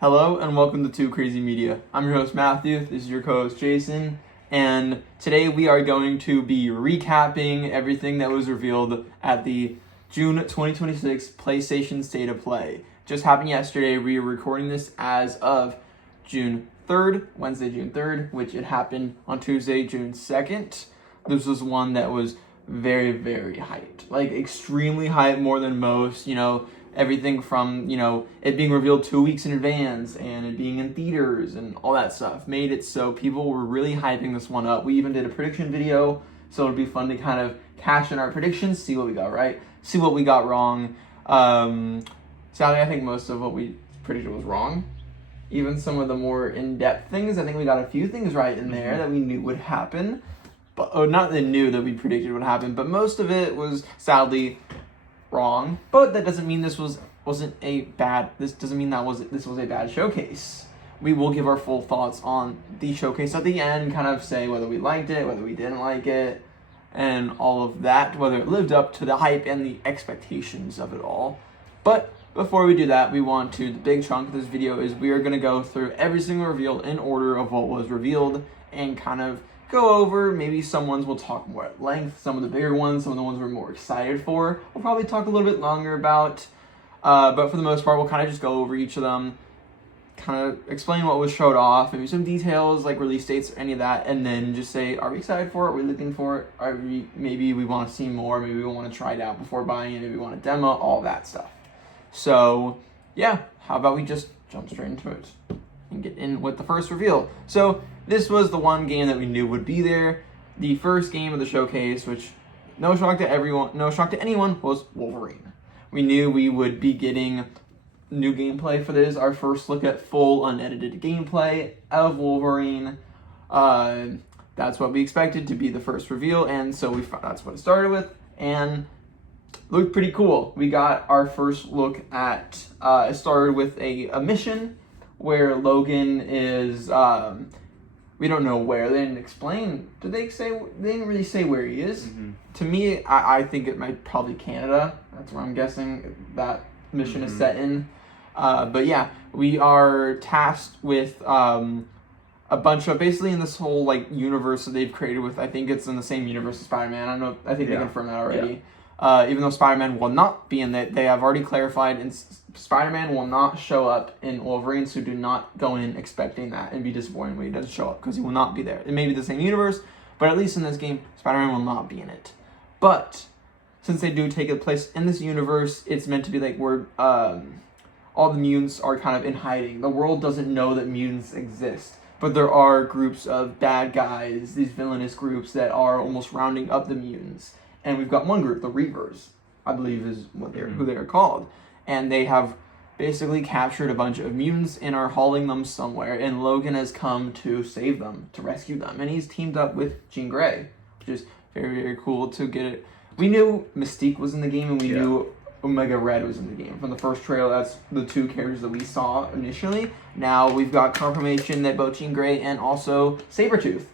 Hello and welcome to 2CrazyMedia. I'm your host Matthew, this is your co-host Jason, and today we are going to be recapping everything that was revealed at the June 2026 PlayStation State of Play. Just happened yesterday. We are recording this as of June 3rd, Wednesday, June 3rd, which it happened on Tuesday, June 2nd. This was one that was very, very hyped. Like, extremely hyped, more than most, everything from, it being revealed 2 weeks in advance and it being in theaters and all that stuff made it so people were really hyping this one up. We even did a prediction video, so it'll be fun to kind of cash in our predictions, see what we got right, see what we got wrong. Sadly, I think most of what we predicted was wrong. Even some of the more in-depth things, I think we got a few things right in there that we knew would happen. But not that knew that we predicted would happen, but most of it was sadly wrong. But that doesn't mean this doesn't mean this was a bad showcase. We will give our full thoughts on the showcase at the end, kind of say whether we liked it, whether we didn't like it, and all of that, whether it lived up to the hype and the expectations of it all. But before we do that, the big chunk of this video is we are going to go through every single reveal in order of what was revealed and kind of go over, maybe some ones we'll talk more at length, some of the bigger ones, some of the ones we're more excited for, we'll probably talk a little bit longer about, but for the most part, we'll kind of just go over each of them, kind of explain what was showed off, maybe some details like release dates or any of that, and then just say, are we excited for it, are we looking for it, maybe we want to see more, maybe we want to try it out before buying it, maybe we want to demo, all that stuff. So yeah, how about we just jump straight into it and get in with the first reveal. So this was the one game that we knew would be there. The first game of the showcase, which no shock to anyone, was Wolverine. We knew we would be getting new gameplay for this. Our first look at full unedited gameplay of Wolverine. That's what we expected to be the first reveal, and so that's what it started with, and looked pretty cool. We got our first look at, it started with a mission where Logan is, we don't know where. They didn't explain. Did they say? They didn't really say where he is. Mm-hmm. To me, I think it might probably Canada. That's where I'm guessing that mission is set in. But yeah, we are tasked with a bunch of, basically in this whole universe that they've created with, I think it's in the same universe as Spider-Man. I don't know. I think they confirmed that already. Yeah. Even though Spider-Man will not be in that, they have already clarified, and Spider-Man will not show up in Wolverine, so do not go in expecting that and be disappointed when he doesn't show up, because he will not be there. It may be the same universe, but at least in this game, Spider-Man will not be in it. But since they do take place in this universe, it's meant to be where all the mutants are kind of in hiding. The world doesn't know that mutants exist, but there are groups of bad guys, these villainous groups that are almost rounding up the mutants. And we've got one group, the Reavers, I believe is who they are called. And they have basically captured a bunch of mutants and are hauling them somewhere. And Logan has come to save them, to rescue them. And he's teamed up with Jean Grey, which is very, very cool to get it. We knew Mystique was in the game, and we knew Omega Red was in the game. From the first trailer, that's the two characters that we saw initially. Now we've got confirmation that both Jean Grey and also Sabretooth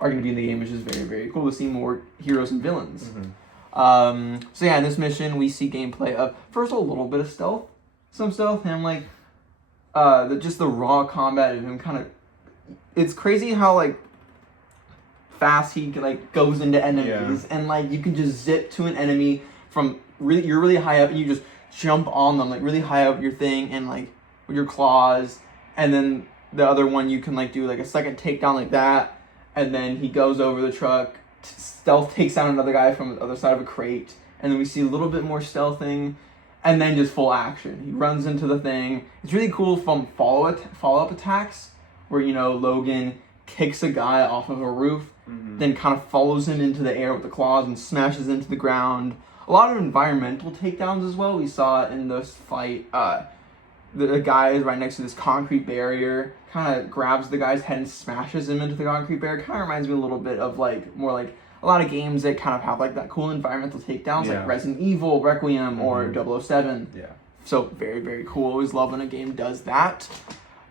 are going to be in the game, which is very, very cool to see more heroes and villains. Mm-hmm. So yeah, in this mission, we see gameplay of, first a little bit of stealth. Some stealth, him just the raw combat of him kind of, it's crazy how fast he goes into enemies, and you can just zip to an enemy from you're really high up and you just jump on them really high up your thing and with your claws, and then the other one you can do a second takedown like that. And then he goes over the truck, stealth takes out another guy from the other side of a crate, and then we see a little bit more stealthing, and then just full action. He runs into the thing. It's really cool from follow-up attacks, where, Logan kicks a guy off of a roof, then kind of follows him into the air with the claws and smashes into the ground. A lot of environmental takedowns as well. We saw it in this fight. The guy is right next to this concrete barrier, kind of grabs the guy's head and smashes him into the concrete barrier. Kind of reminds me a little bit of more a lot of games that kind of have that cool environmental takedowns, like Resident Evil, Requiem, or 007. Yeah. So very, very cool. Always love when a game does that.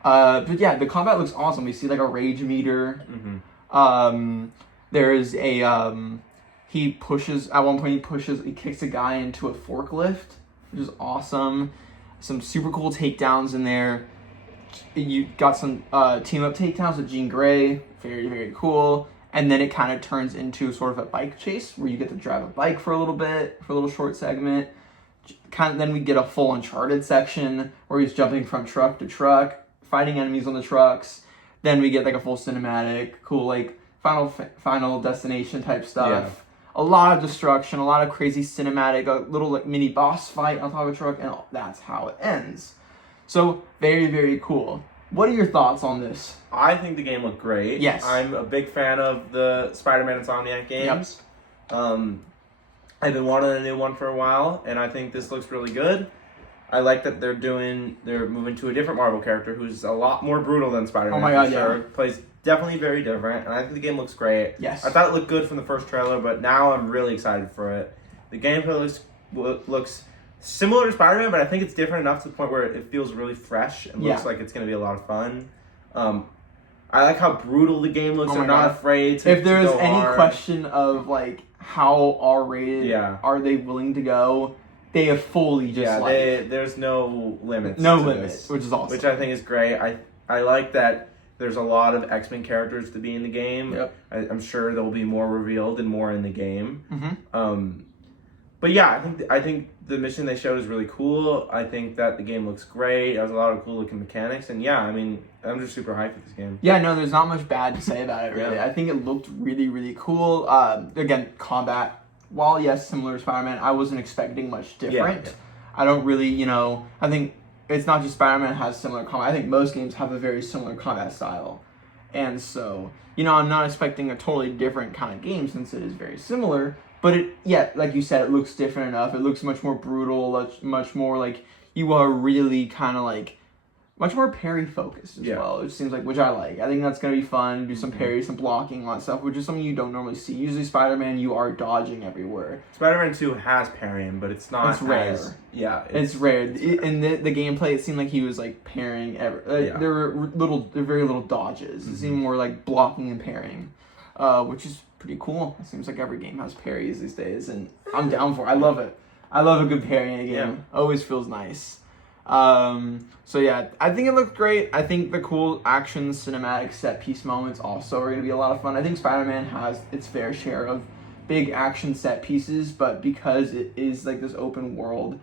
But yeah, the combat looks awesome. We see a rage meter. There is a he kicks a guy into a forklift, which is awesome. Some super cool takedowns in there. you got some team up takedowns with Jean Grey, very, very cool. And then it kind of turns into sort of a bike chase where you get to drive a bike for a little bit, for a little short segment. Then we get a full Uncharted section where he's jumping from truck to truck, fighting enemies on the trucks. Then we get like a full cinematic, cool like final destination type stuff. Yeah. A lot of destruction, a lot of crazy cinematic, a little like mini boss fight on top of a truck, and that's how it ends. So very, very cool. What are your thoughts on this? I think the game looked great. Yes. I'm a big fan of the Spider-Man Insomniac games. Yep. I've been wanting a new one for a while, and I think this looks really good. I like that they're moving to a different Marvel character who's a lot more brutal than Spider-Man. Oh my god, sure. yeah. Plays definitely very different, and I think the game looks great. Yes. I thought it looked good from the first trailer, but now I'm really excited for it. The gameplay looks similar to Spider-Man, but I think it's different enough to the point where it feels really fresh and looks like it's going to be a lot of fun. I like how brutal the game looks. I'm not afraid to If there's go any hard. question of like how R-rated are they willing to go, they have fully just there's no limits. No limits, which is awesome. Which I think is great. I like that there's a lot of X-Men characters to be in the game. Yep. I'm sure there will be more revealed and more in the game. Mm-hmm. But yeah, I think the mission they showed is really cool. I think that the game looks great. It has a lot of cool looking mechanics, and yeah, I mean, I'm just super hyped for this game. Yeah, no, there's not much bad to say about it, really. I think it looked really, really cool. Again, combat, while yes, similar to Spider-Man, I wasn't expecting much different. Yeah. I don't really, I think it's not just Spider-Man has similar combat. I think most games have a very similar combat style. And so, I'm not expecting a totally different kind of game since it is very similar. But like you said, it looks different enough. It looks much more brutal, much more like you are really kind of like much more parry focused as well. It seems like, which I like. I think that's gonna be fun. Do some parry, some blocking, all that stuff, which is something you don't normally see. Usually, Spider-Man, you are dodging everywhere. Spider-Man 2 has parrying, but it's not. It's rare. It's rare. In the gameplay, it seemed like he was like parrying. There were very little dodges. It seemed more like blocking and parrying, which is pretty cool. It seems like every game has parries these days, and I'm down for it. I love it. I love a good parry in a game. Yeah. Always feels nice. So yeah, I think it looked great. I think the cool action cinematic set piece moments also are going to be a lot of fun. I think Spider-Man has its fair share of big action set pieces, but because it is like this open world,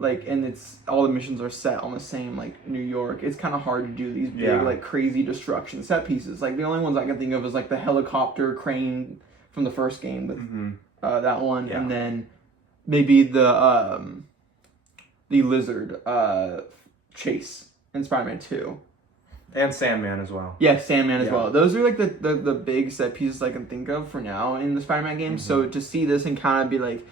and it's all the missions are set on the same like New York, it's kind of hard to do these big like crazy destruction set pieces. Like the only ones I can think of is like the helicopter crane from the first game with that one, and then maybe the lizard chase in Spider-Man 2. And Sandman as well. Yeah, Sandman as well. Those are like the big set pieces I can think of for now in the Spider-Man game. So to see this and kind of be like,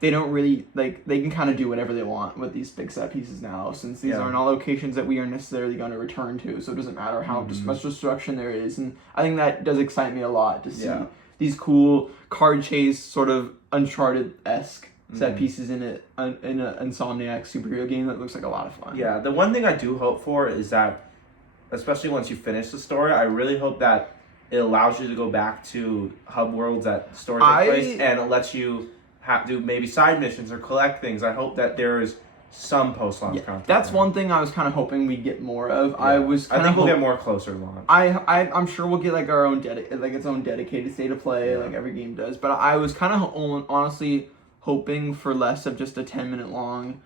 they don't really, like, they can kind of do whatever they want with these big set pieces now, since these aren't all locations that we are necessarily going to return to, so it doesn't matter how much destruction there is. And I think that does excite me a lot to see these cool card chase, sort of Uncharted-esque set pieces in an Insomniac superhero game that looks like a lot of fun. Yeah, the one thing I do hope for is that, especially once you finish the story, I really hope that it allows you to go back to hub worlds that stories take place, and it lets you do maybe side missions or collect things. I hope that there is some post-launch content. That's one thing I was kind of hoping we'd get more of. Yeah. I think we'll get more closer to launch. I'm sure we'll get like our own its own dedicated state of play, like every game does. But I was kind of honestly hoping for less of just a 10-minute long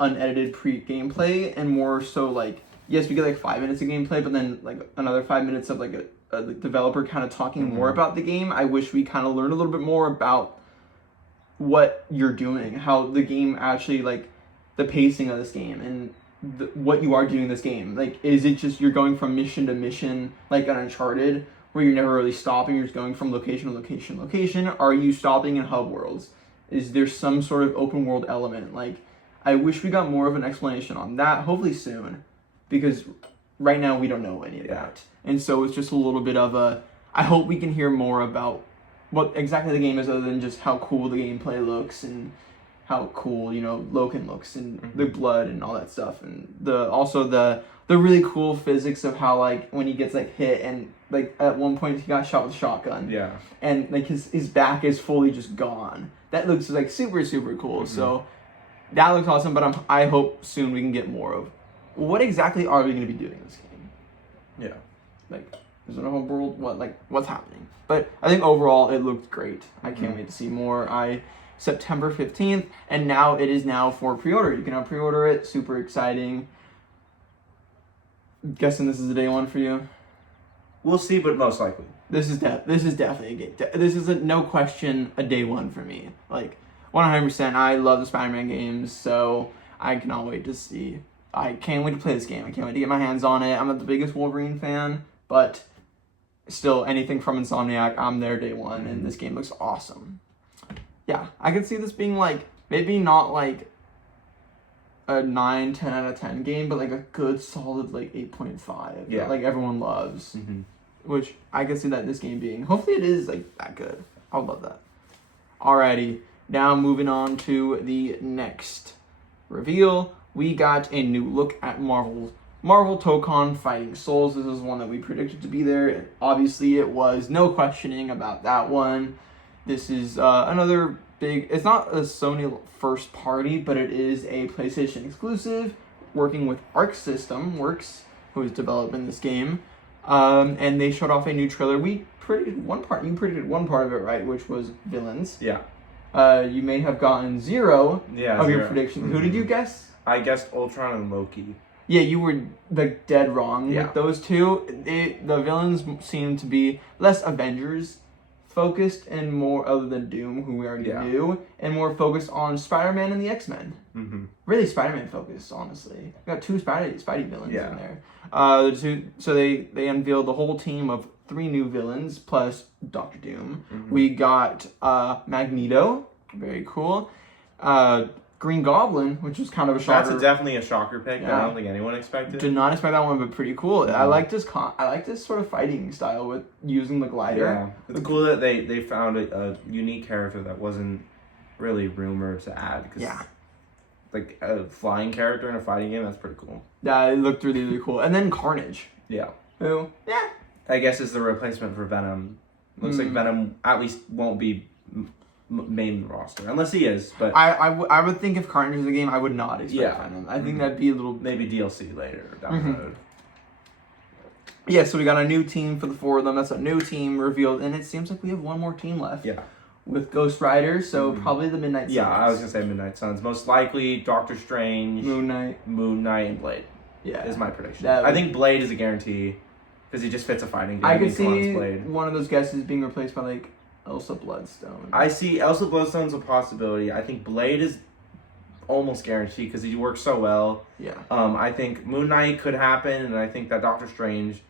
unedited pre-gameplay and more so like, yes, we get like 5 minutes of gameplay, but then like another 5 minutes of like a developer kind of talking more about the game. I wish we kind of learned a little bit more about what you're doing, how the game actually, like the pacing of this game and what you are doing in this game. Like, is it just you're going from mission to mission like on Uncharted where you're never really stopping, you're just going from location to location to location? Are you stopping in hub worlds? Is there some sort of open world element? Like, I wish we got more of an explanation on that, hopefully soon, because right now we don't know any of that. And so it's just a little bit of I hope we can hear more about what exactly the game is, other than just how cool the gameplay looks and how cool, Logan looks and the blood and all that stuff. And the really cool physics of how, like, when he gets like hit and like at one point he got shot with a shotgun. Yeah. And like his back is fully just gone. That looks like super, super cool. So that looks awesome, but I hope soon we can get more of what exactly are we going to be doing in this game? Yeah. Like, is it a whole world? What's happening? But I think overall it looked great. I can't wait to see more. September 15th, and now it is now for pre-order. You can now pre-order it. Super exciting. I'm guessing this is a day one for you. We'll see, but most likely. This is definitely a game. This is no question a day one for me. Like 100%. I love the Spider-Man games, so I cannot wait to see. I can't wait to play this game. I can't wait to get my hands on it. I'm not the biggest Wolverine fan, but still, anything from Insomniac, I'm there day one, and this game looks awesome. Yeah, I could see this being like, maybe not like a 9, 10 out of 10 game, but like a good solid like 8.5 that like everyone loves. Which I could see that this game being, hopefully it is like that good. I would love that. Alrighty, now moving on to the next reveal. We got a new look at Marvel Tokon Fighting Souls. This is one that we predicted to be there, and obviously it was. No questioning about that one. This is another big, it's not a Sony first party, but it is a PlayStation exclusive, working with Arc System Works, who is developing this game. And they showed off a new trailer. We predicted one part. You predicted one part of it, right? Which was villains. Yeah. You may have gotten zero of your predictions. Who did you guess? I guessed Ultron and Loki. Yeah, you were like dead wrong with those two. The villains seem to be less Avengers focused and more, other than Doom, who we already knew, and more focused on Spider-Man and the X-Men. Really Spider-Man focused, honestly. We got two Spidey villains in there. So they unveiled the whole team of 3 new villains plus Doctor Doom. We got Magneto, very cool. Green Goblin, which was kind of a shocker. That's definitely a shocker pick. I don't think anyone expected. Did not expect that one, but pretty cool. I like this. I like this sort of fighting style with using the glider. Yeah, it's cool that they found a unique character that wasn't really rumored to add. Like a flying character in a fighting game, that's pretty cool. Yeah, it looked really, really cool. And then Carnage. Yeah. Who? Yeah. I guess is the replacement for Venom. Looks like Venom at least won't be main roster unless he is, but I would think if Carnage is a game, I would not expect Venom. I think that'd be a little maybe DLC later down the road. Yeah, so we got a new team for the 4 of them. That's a new team revealed, and it seems like we have one more team left. Yeah, with Ghost Rider, so probably the Midnight Suns. Yeah, I was gonna say Midnight Suns. Most likely Doctor Strange, Moon Knight, and Blade. Yeah, is my prediction. I think Blade is a guarantee because he just fits a fighting game. I could see one of those guesses being replaced by like Elsa Bloodstone. I see Elsa Bloodstone's a possibility. I think Blade is almost guaranteed because he works so well. Yeah. I think Moon Knight could happen, and I think that Doctor Strange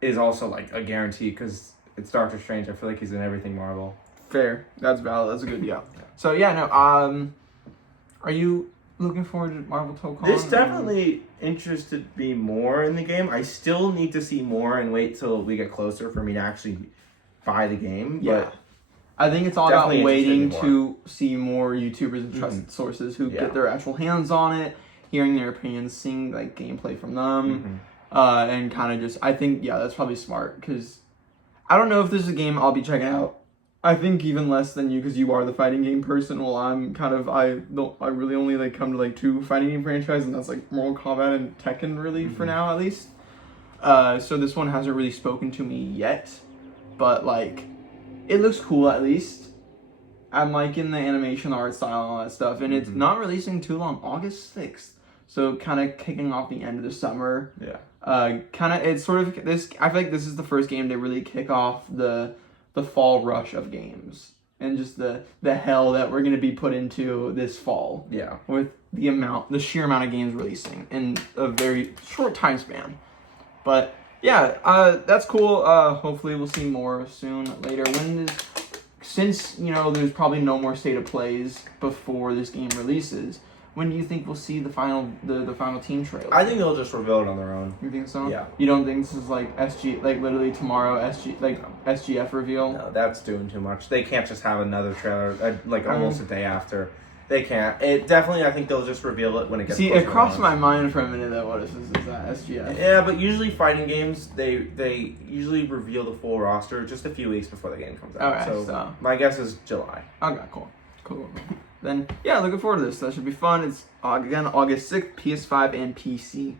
is also like a guarantee because it's Doctor Strange. I feel like he's in everything Marvel. Fair. That's valid. That's a good So yeah, no. Are you looking forward to Marvel Tokon? This definitely interested me more in the game. I still need to see more and wait till we get closer for me to actually buy the game. Yeah. But I think it's all about waiting to see more YouTubers and trusted sources who get their actual hands on it, hearing their opinions, seeing like gameplay from them, and kind of just. I think that's probably smart because I don't know if this is a game I'll be checking out. I think even less than you because you are the fighting game person. Well, I'm kind of I really only like come to like 2 fighting game franchises, and that's like Mortal Kombat and Tekken really for now at least. So this one hasn't really spoken to me yet, but like. It looks cool at least. I'm liking the animation, art style, and all that stuff. And it's not releasing too long. August 6th. So kind of kicking off the end of the summer. Yeah. It's sort of this. I feel like this is the first game to really kick off the fall rush of games. And just the hell that we're going to be put into this fall. Yeah. With the sheer amount of games releasing in a very short time span. But yeah, that's cool. Hopefully we'll see more soon later. Since there's probably no more state of plays before this game releases, when do you think we'll see the final team trailer? I think they'll just reveal it on their own. You think so? Yeah. You don't think this is like literally tomorrow SGF reveal? No, that's doing too much. They can't just have another trailer almost a day after. They can't. It definitely. I think they'll just reveal it when it gets. See, it crossed my mind for a minute that what is that SGF? Yeah, but usually fighting games they usually reveal the full roster just a few weeks before the game comes out. Okay, so my guess is July. Okay, cool. Then looking forward to this. That should be fun. It's again August 6th, PS5 and PC.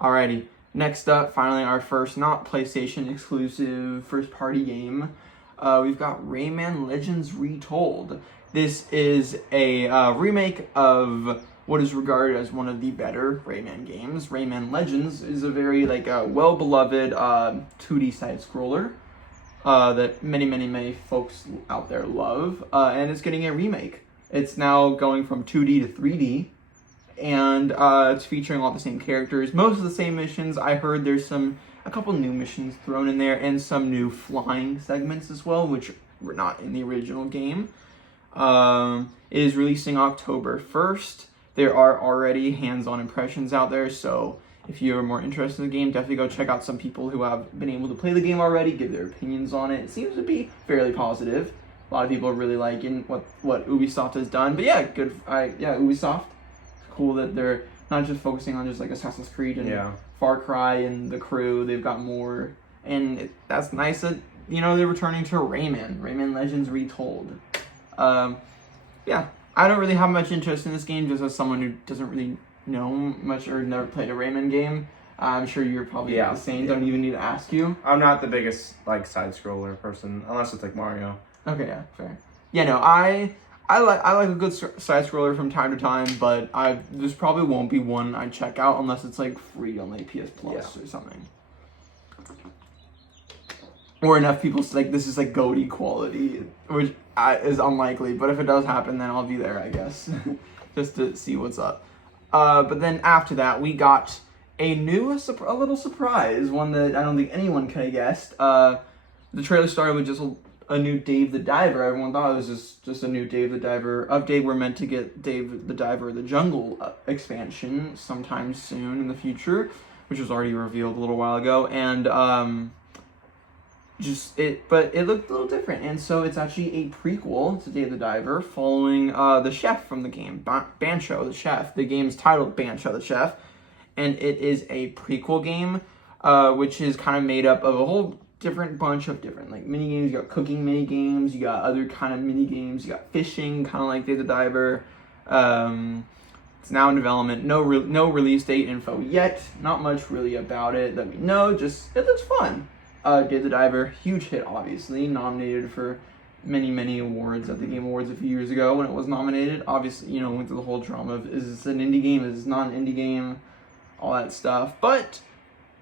Alrighty, next up, finally our first not PlayStation exclusive first party game. We've got Rayman Legends Retold. This is a remake of what is regarded as one of the better Rayman games. Rayman Legends is a very well-beloved 2D side-scroller that many folks out there love, and it's getting a remake. It's now going from 2D to 3D, and it's featuring all the same characters, most of the same missions. I heard there's a couple new missions thrown in there, and some new flying segments as well, which were not in the original game. It is releasing October 1st. There are already hands-on impressions out there, so if you're more interested in the game, definitely go check out some people who have been able to play the game already, give their opinions on it. It seems to be fairly positive. A lot of people are really liking what Ubisoft has done. But yeah, Ubisoft. It's cool that they're not just focusing on just like Assassin's Creed and Far Cry and The Crew. They've got more, and that's nice that they're returning to Rayman Legends Retold. I don't really have much interest in this game, just as someone who doesn't really know much or never played a Rayman game. I'm sure you're probably the same. Don't even need to ask you. I'm not the biggest side scroller person, unless it's like Mario. Okay, yeah, fair. Yeah, no, I like a good side scroller from time to time, but this probably won't be one I check out unless it's like free on like PS Plus or something. Or enough people like this is like GOAT quality, which is unlikely. But if it does happen, then I'll be there, I guess, just to see what's up. But then after that, we got a little surprise, one that I don't think anyone could have guessed. The trailer started with just a new Dave the Diver. Everyone thought it was just a new Dave the Diver update. We're meant to get Dave the Diver the Jungle expansion sometime soon in the future, which was already revealed a little while ago. And but it looked a little different, and so it's actually a prequel to Dave the Diver, following the chef from the game, Bancho the Chef. The game's titled Bancho the Chef, and it is a prequel game, which is kind of made up of a whole bunch of different like mini games. You got cooking mini games, you got other kind of mini games, you got fishing, kind of like Dave the Diver. It's now in development. No release date info yet. Not much really about it that we know. Just it looks fun. Dave the Diver, huge hit, obviously, nominated for many awards at the Game Awards a few years ago when it was nominated. Obviously, went through the whole drama of is this an indie game, is this not an indie game, all that stuff. But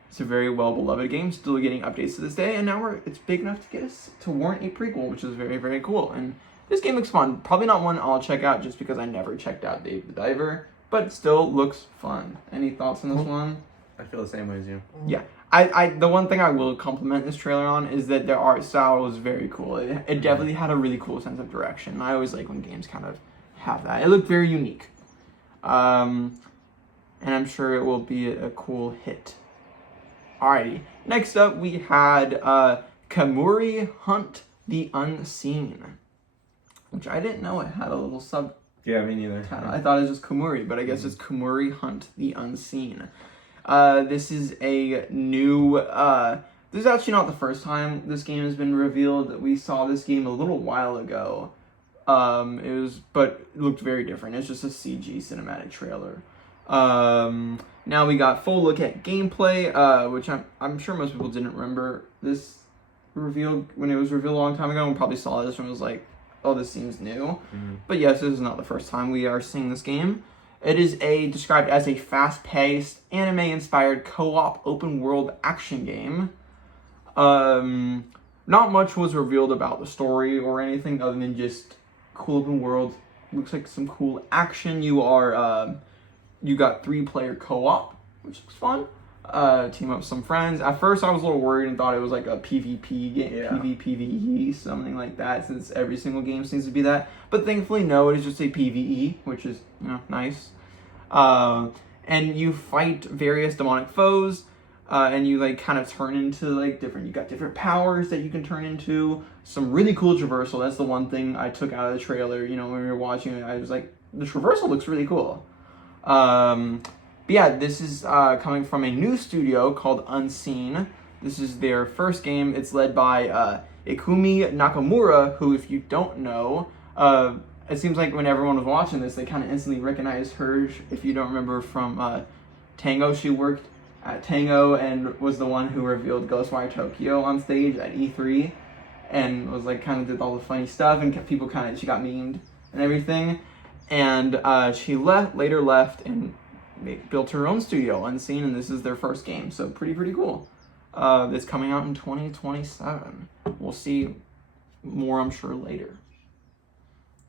it's a very well-beloved game, still getting updates to this day, and now it's big enough to get us to warrant a prequel, which is very cool. And this game looks fun. Probably not one I'll check out just because I never checked out Dave the Diver, but it still looks fun. Any thoughts on this one? I feel the same way as you. Yeah. The one thing I will compliment this trailer on is that their art style was very cool. It definitely had a really cool sense of direction. I always like when games kind of have that. It looked very unique. And I'm sure it will be a cool hit. Alrighty. Next up, we had Kamuri Hunt the Unseen, which I didn't know it had a little sub. Yeah, me neither. Title. I thought it was just Kamuri, but I guess it's Kamuri Hunt the Unseen. This is a new, this is actually not the first time this game has been revealed. We saw this game a little while ago. But it looked very different. It's just a CG cinematic trailer. Now we got full look at gameplay, which I'm sure most people didn't remember this revealed when it was revealed a long time ago, and probably saw this and was like, oh, this seems new. Mm-hmm. But yes, this is not the first time we are seeing this game. It is described as a fast-paced, anime-inspired co-op open-world action game. Not much was revealed about the story or anything other than just cool open world. Looks like some cool action. You got 3-player co-op, which looks fun. Team up with some friends. At first, I was a little worried and thought it was like a PvP game, PvPvE, something like that, since every single game seems to be that. But thankfully, no, it is just a PvE, which is nice. And you fight various demonic foes, and you like kind of turn into like you got different powers that you can turn into. Some really cool traversal. That's the one thing I took out of the trailer. When we were watching it, I was like, the traversal looks really cool. But yeah, this is coming from a new studio called Unseen. This is their first game. It's led by Ikumi Nakamura, who, if you don't know, it seems like when everyone was watching this, they kind of instantly recognized her. If you don't remember from Tango, she worked at Tango and was the one who revealed Ghostwire Tokyo on stage at E3, and was like kind of did all the funny stuff and kept people she got memed and everything, and she later left and built her own studio, Unseen, and this is their first game, so pretty cool. It's coming out in 2027. We'll see more, I'm sure, later.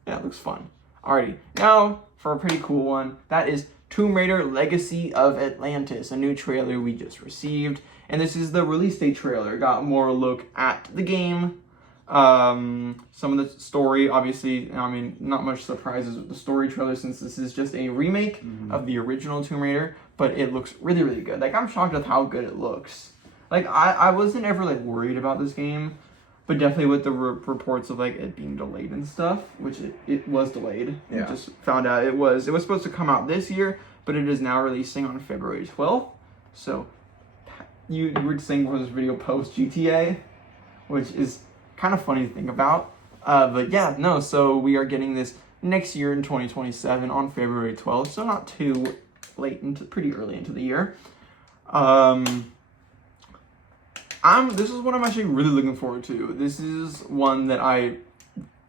Yeah, it looks fun. Alrighty, now for a pretty cool one. That is Tomb Raider Legacy of Atlantis, a new trailer we just received. And this is the release date trailer. Got more look at the game. Some of the story, obviously, I mean, not much surprises with the story trailer since this is just a remake of the original Tomb Raider, but it looks really good. Like, I'm shocked at how good it looks. Like, I wasn't ever, like, worried about this game, but definitely with the reports of, like, it being delayed and stuff, which it was delayed. Yeah. We just found out it was supposed to come out this year, but it is now releasing on February 12th. So, you were saying for this video post GTA, which is kind of funny to think about. But yeah, no, so we are getting this next year in 2027 on February 12th, so not too late, pretty early into the year. This is what I'm actually really looking forward to. This is one that I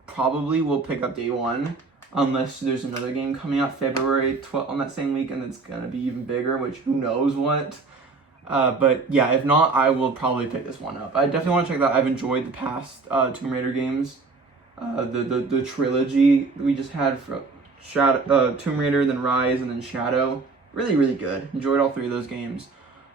probably will pick up day one, unless there's another game coming out February 12th on that same week, and it's gonna be even bigger, which who knows what. But yeah, if not, I will probably pick this one up. I definitely want to check that. I've enjoyed the past Tomb Raider games, the trilogy we just had for Tomb Raider, then Rise, and then Shadow. Really good. Enjoyed all three of those games,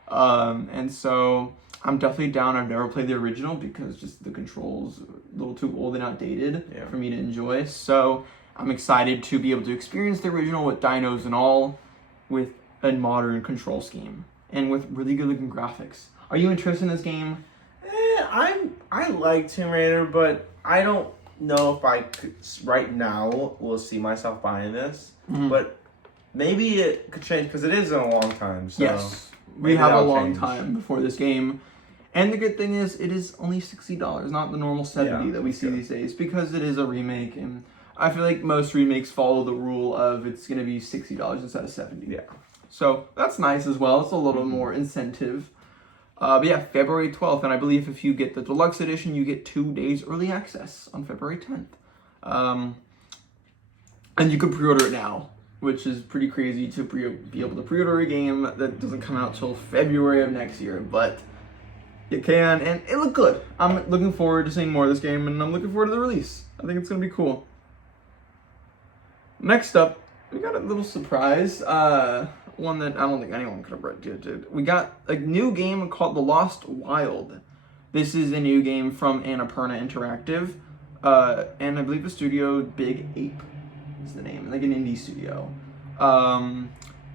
and so I'm definitely down. I've never played the original because just the controls are a little too old and outdated for me to enjoy. So I'm excited to be able to experience the original with dinos and all, with a modern control scheme. And with really good looking graphics. Are you interested in this game? I like Tomb Raider, but I don't know if I could, right now will see myself buying this. But maybe it could change because it is in a long time. So yes, we have a long time before this game. And the good thing is, it is only $60, not the normal $70 that we see these days, because it is a remake. And I feel like most remakes follow the rule of it's going to be $60 instead of $70. Yeah. So that's nice as well. It's a little more incentive. But yeah, February 12th. And I believe if you get the deluxe edition, you get 2 days early access on February 10th. And you can pre-order it now, which is pretty crazy to be able to pre-order a game that doesn't come out till February of next year. But you can, and it looked good. I'm looking forward to seeing more of this game, and I'm looking forward to the release. I think it's going to be cool. Next up, we got a little surprise. One that I don't think anyone could have predicted. We got a new game called The Lost Wild. This is a new game from Annapurna Interactive, and I believe the studio Big Ape is the name, like an indie studio.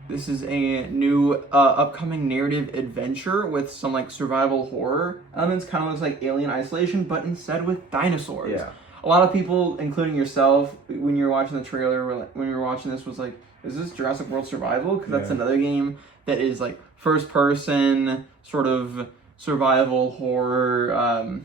This is a new upcoming narrative adventure with some like survival horror elements. Kind of looks like Alien Isolation, but instead with dinosaurs. Yeah. A lot of people, including yourself, when you were watching the trailer, when you were watching this, was like, is this Jurassic World Survival? Because that's another game that is like first person sort of survival horror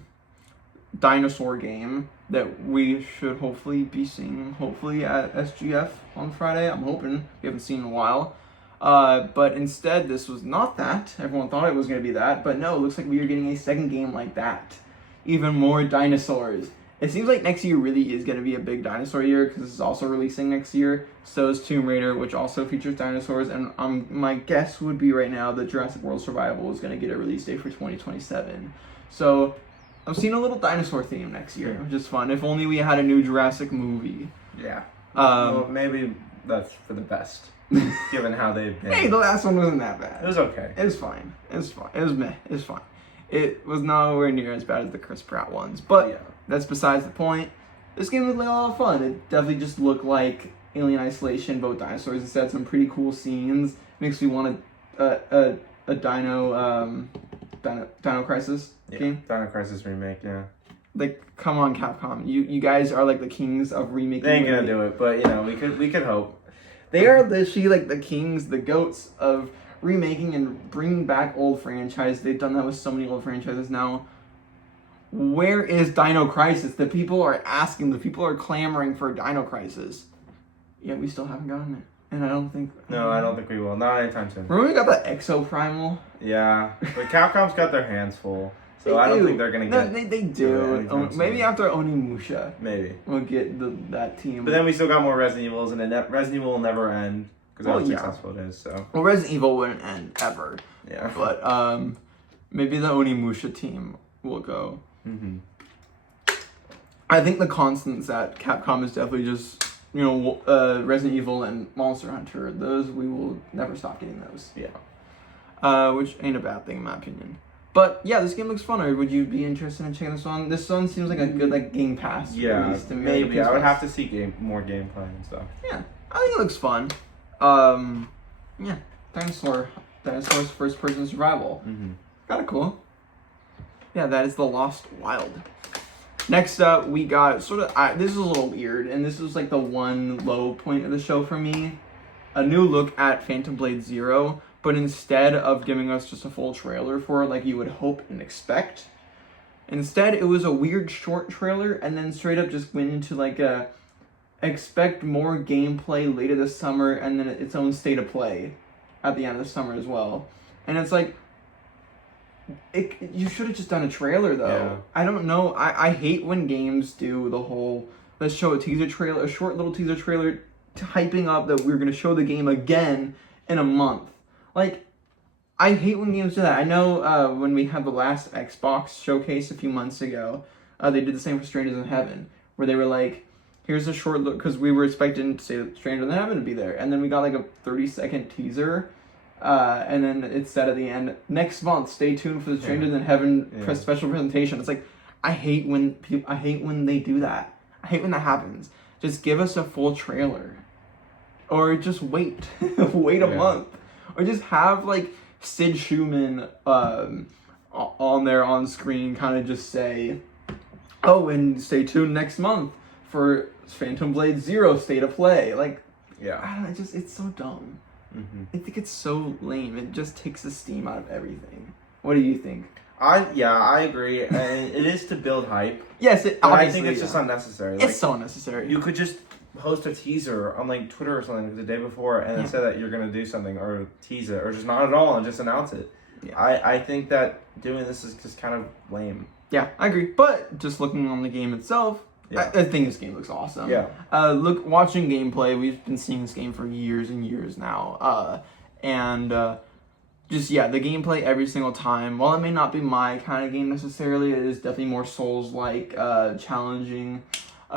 dinosaur game that we should hopefully be seeing at SGF on Friday. I'm hoping. We haven't seen in a while. But instead, this was not that. Everyone thought it was going to be that, but no, it looks like we are getting a second game like that. Even more dinosaurs. It seems like next year really is going to be a big dinosaur year because it's also releasing next year. So is Tomb Raider, which also features dinosaurs. And my guess would be right now that Jurassic World Survival is going to get a release date for 2027. So I'm seeing a little dinosaur theme next year, which is fun. If only we had a new Jurassic movie. Yeah. Well, maybe that's for the best, given how they've been. Hey, the last one wasn't that bad. It was okay. It was fine. It was fine. It was meh. It was fine. It was nowhere near as bad as the Chris Pratt ones, but that's besides the point. This game looked like a lot of fun. It definitely just looked like Alien Isolation, but with dinosaurs. It had some pretty cool scenes. Makes me want a Dino Crisis game. Dino Crisis remake, yeah. Like, come on, Capcom. You guys are like the kings of remaking. They ain't gonna do it, but you know, we could hope. They are literally like the kings, the goats of remaking and bringing back old franchises. They've done that with so many old franchises now. Where is Dino Crisis? The people are asking, the people are clamoring for Dino Crisis. Yet we still haven't gotten it. And I don't think... No, I don't think we will. Not anytime soon. Remember we got the Exo Primal? Yeah. But Capcom's got their hands full. So I don't think they're going to get... They do. Maybe after Onimusha. Maybe. We'll get that team. But then we still got more Resident Evils, and Resident Evil will never end. Because how successful it is, so... Well, Resident Evil wouldn't end ever. Yeah. But maybe the Onimusha team will go. Mm-hmm. I think the constants at Capcom is definitely just, Resident Evil and Monster Hunter. Those, we will never stop getting those. Yeah. Which ain't a bad thing in my opinion. But yeah, this game looks fun. Would you be interested in checking this one? This one seems like a good Game Pass release to me. Maybe. I would have to see more gameplay and stuff. Yeah, I think it looks fun. Yeah, Dinosaurs first person survival. Mm-hmm. Kind of cool. Yeah, that is The Lost Wild. Next up, we got this is a little weird, and this was like the one low point of the show for me. A new look at Phantom Blade Zero, but instead of giving us just a full trailer for it like you would hope and expect, instead it was a weird short trailer, and then straight up just went into like a expect more gameplay later this summer, and then its own state of play at the end of the summer as well. And it's like, you should have just done a trailer though. Yeah. I don't know. I hate when games do the whole, let's show a teaser trailer, a short little teaser trailer, hyping up that we're going to show the game again in a month. Like, I hate when games do that. I know when we had the last Xbox showcase a few months ago, they did the same for Strangers in Heaven, where they were like, here's a short look, because we were expecting to say Strangers in Heaven to be there, and then we got like a 30-second teaser, and then it said at the end, next month, stay tuned for the Strangers in Heaven special presentation. It's like, I hate when they do that. I hate when that happens. Just give us a full trailer. Or just wait. Wait a month. Or just have like Sid Schumann on there on screen kind of just say, oh, and stay tuned next month for Phantom Blade Zero State of Play. Like, I don't know, it's so dumb. Mm-hmm. I think it's so lame. It just takes the steam out of everything. What do you think? I agree. And it is to build hype. Yes, I think it's just unnecessary. It's so unnecessary. You could just post a teaser on like Twitter or something the day before and then say that you're gonna do something or tease it or just not at all and just announce it. Yeah. I think that doing this is just kind of lame. Yeah, I agree. But just looking on the game itself, I think this game looks awesome. Yeah. Watching gameplay, we've been seeing this game for years and years now. The gameplay every single time, while it may not be my kind of game necessarily, it is definitely more Souls-like, challenging.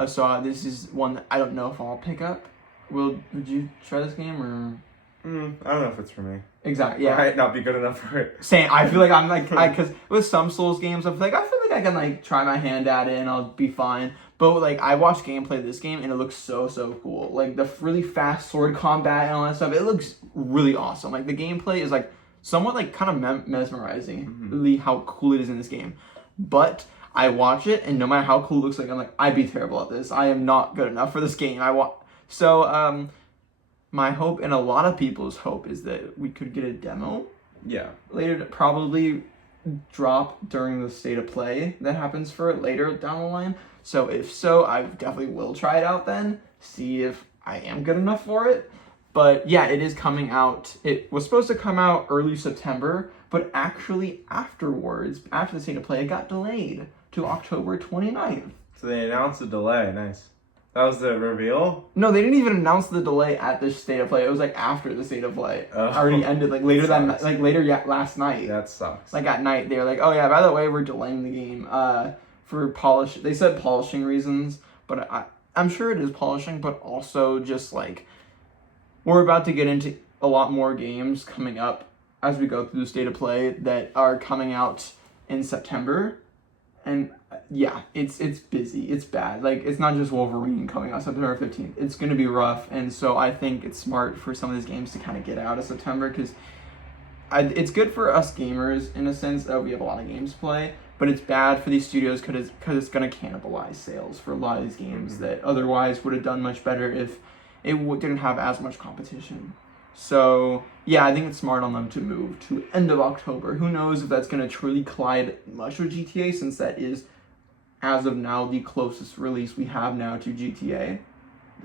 So this is one that I don't know if I'll pick up. Would you try this game or? I don't know if it's for me. Exactly. Yeah. It might not be good enough for it. Same. I feel like I'm like because with some Souls games, I feel like I can like try my hand at it and I'll be fine. But like I watched gameplay of this game and it looks so cool. Like the really fast sword combat and all that stuff. It looks really awesome. Like the gameplay is like somewhat like kind of mesmerizing. Really how cool it is in this game. But I watch it and no matter how cool it looks like, I'm like, I'd be terrible at this. I am not good enough for this game. My hope and a lot of people's hope is that we could get a demo. Yeah. Later, probably drop during the state of play that happens for it later down the line. So if so, I definitely will try it out then. See if I am good enough for it. But yeah, it is coming out. It was supposed to come out early September, but actually afterwards, after the state of play, it got delayed to October 29th. So they announced a delay. Nice. That was the reveal? No, they didn't even announce the delay at the state of play. It was like after the state of play already ended, like later last night. That sucks. Like at night, they were like, "Oh yeah, by the way, we're delaying the game for polish." They said polishing reasons, but I'm sure it is polishing, but also just like we're about to get into a lot more games coming up as we go through the state of play that are coming out in September. And yeah, it's busy. It's bad. Like, it's not just Wolverine coming out September 15th. It's going to be rough. And so I think it's smart for some of these games to kind of get out of September because it's good for us gamers in a sense that we have a lot of games to play. But it's bad for these studios because it's going to cannibalize sales for a lot of these games that otherwise would have done much better if it didn't have as much competition. So, yeah, I think it's smart on them to move to end of October. Who knows if that's going to truly collide much with GTA, since that is, as of now, the closest release we have now to GTA.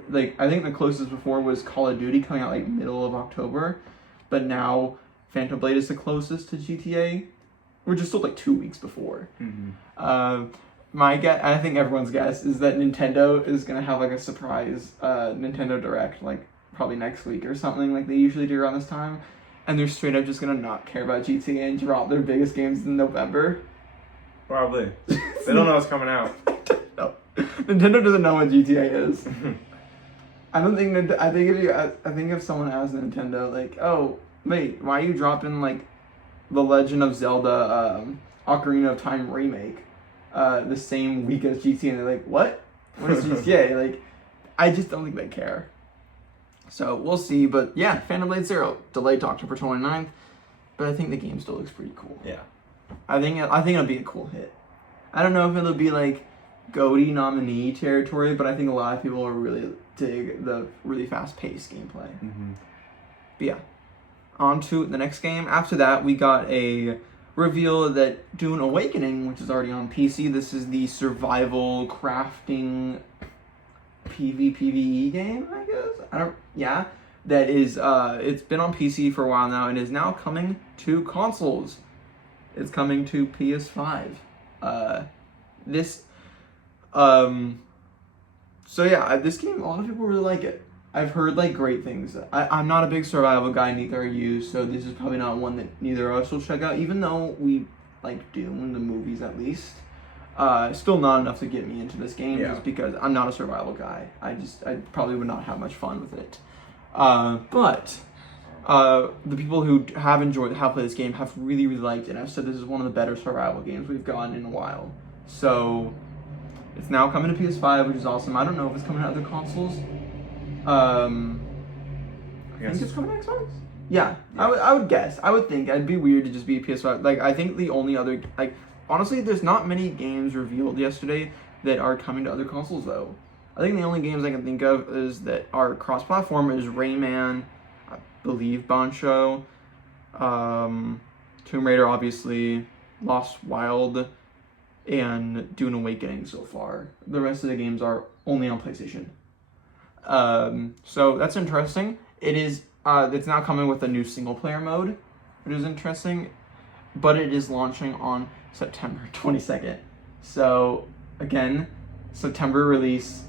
like I think the closest before was Call of Duty coming out like middle of October, but now Phantom Blade is the closest to GTA. We're just still like 2 weeks before. My guess, I think everyone's guess, is that Nintendo is gonna have like a surprise Nintendo Direct, like probably next week or something, like they usually do around this time, and they're straight up just gonna not care about GTA and drop their biggest games in November. Probably. They don't know what's coming out. No. Nintendo doesn't know what GTA is. I don't think that. I think if someone asked Nintendo, like, oh, wait, why are you dropping like The Legend of Zelda Ocarina of Time remake the same week as GTA? And they're like, what? What is GTA? Like, I just don't think they care. So we'll see. But yeah, Phantom Blade Zero delayed to October 29th, but I think the game still looks pretty cool. Yeah. I think it'll be a cool hit. I don't know if it'll be like GOTY nominee territory, but I think a lot of people will really dig the really fast-paced gameplay. But yeah, on to the next game. After that, we got a reveal that Dune Awakening, which is already on PC, this is the survival crafting PvE game, I guess. That is, it's been on PC for a while now and is now coming to consoles. It's coming to PS5. So yeah, this game, a lot of people really like it. I've heard like great things. I'm not a big survival guy, neither are you, so this is probably not one that neither of us will check out, even though we like Dune, the movies at least. Still not enough to get me into this game, just because I'm not a survival guy. I probably would not have much fun with it. But the people who have played this game have really, really liked it. I've said this is one of the better survival games we've gotten in a while. So it's now coming to PS5, which is awesome. I don't know if it's coming to other consoles. I think it's coming to Xbox. Yeah. I would guess. I would think it'd be weird to just be a PS5. Like, I think the only other, like, honestly, there's not many games revealed yesterday that are coming to other consoles though. I think the only games I can think of is that are cross-platform is Rayman, I believe Bancho, Tomb Raider, obviously, Lost Wild, and Dune Awakening so far. The rest of the games are only on PlayStation. So that's interesting. It's now coming with a new single-player mode, which is interesting, but it is launching on September 22nd. So, again, September release.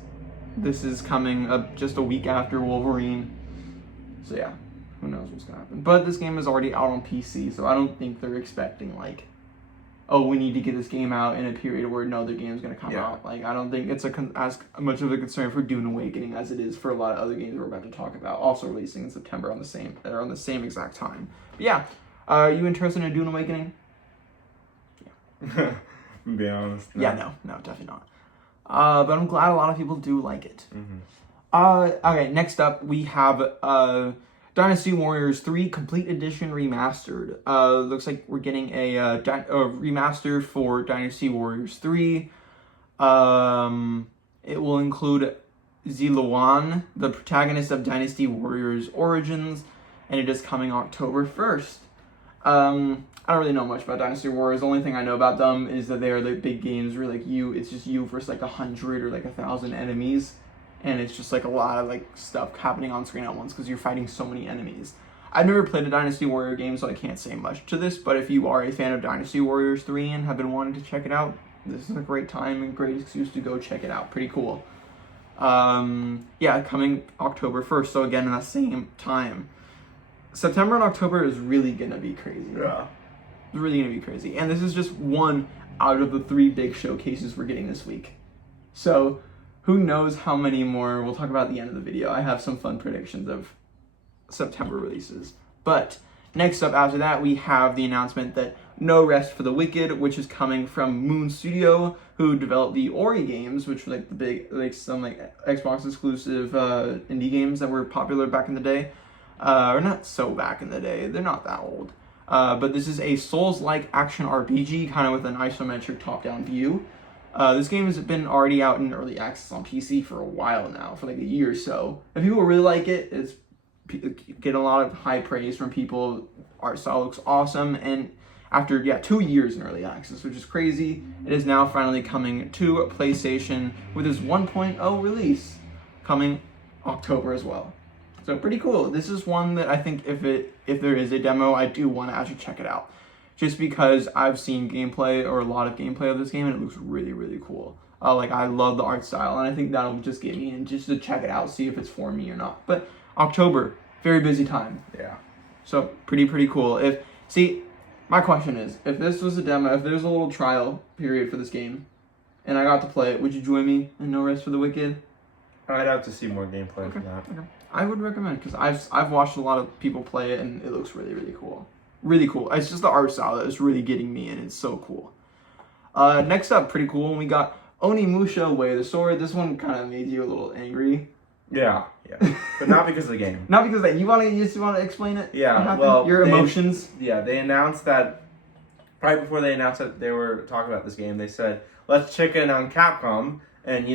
This is coming up just a week after Wolverine. So yeah, who knows what's gonna happen. But this game is already out on PC, so I don't think they're expecting like, oh, we need to get this game out in a period where no other game's gonna come out. Like, I don't think it's as much of a concern for Dune Awakening as it is for a lot of other games we're about to talk about, also releasing in September on the same exact time. But yeah, are you interested in Dune Awakening? Yeah. Be honest. No. Yeah, no, definitely not. But I'm glad a lot of people do like it. Okay, next up we have Dynasty Warriors 3 Complete Edition Remastered. Looks like we're getting a remaster for Dynasty Warriors 3. It will include Ziluan, the protagonist of Dynasty Warriors Origins, and it is coming October 1st. I don't really know much about Dynasty Warriors. The only thing I know about them is that they are like big games where like it's just you versus like 100 or like 1,000 enemies, and it's just like a lot of like stuff happening on screen at once because you're fighting so many enemies. I've never played a Dynasty Warrior game, so I can't say much to this, but if you are a fan of Dynasty Warriors 3 and have been wanting to check it out, this is a great time and great excuse to go check it out. Pretty cool. Yeah, coming October 1st, so again in the same time. September and October is really gonna be crazy. Yeah. It's really gonna be crazy. And this is just one out of the 3 big showcases we're getting this week. So who knows how many more we'll talk about at the end of the video. I have some fun predictions of September releases. But next up after that, we have the announcement that No Rest for the Wicked, which is coming from Moon Studio, who developed the Ori games, which were like the big, like some like Xbox exclusive indie games that were popular back in the day. Or not so back in the day, they're not that old. But this is a Souls-like action RPG, kind of with an isometric top-down view. This game has been already out in early access on PC for a while now, for like a year or so. And people really like it. It's getting a lot of high praise from people. Art style looks awesome, and after 2 years in early access, which is crazy, it is now finally coming to PlayStation with its 1.0 release coming October as well. So pretty cool. This is one that I think if there is a demo, I do want to actually check it out. Just because I've seen gameplay or a lot of gameplay of this game and it looks really, really cool. Like I love the art style and I think that'll just get me in just to check it out, see if it's for me or not. But October, very busy time. Yeah. So pretty cool. My question is, if this was a demo, if there's a little trial period for this game and I got to play it, would you join me in No Rest for the Wicked? I'd have to see more gameplay from that. Okay. I would recommend because I've watched a lot of people play it and it looks really, really cool. Really cool. It's just the art style that is really getting me in. It's so cool. Next up, pretty cool. We got Onimusha Way of the Sword. This one kind of made you a little angry. Yeah. But not because of the game. Not because of that. You just want to explain it? Yeah. Well, your emotions. They announced that right before they announced that they were talking about this game. They said, "Let's check in on Capcom," and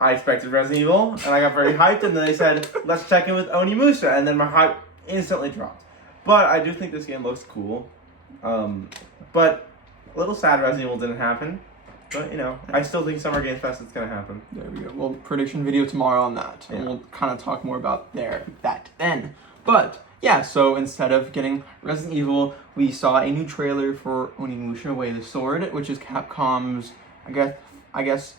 I expected Resident Evil, and I got very hyped, and then they said, "Let's check in with Onimusha," and then my hype instantly dropped. But I do think this game looks cool. But a little sad Resident Evil didn't happen. But, I still think Summer Games Fest is going to happen. There we go. Well, prediction video tomorrow on that. And we'll kind of talk more about that then. But, yeah, so instead of getting Resident Evil, we saw a new trailer for Onimusha Way of the Sword, which is Capcom's, I guess,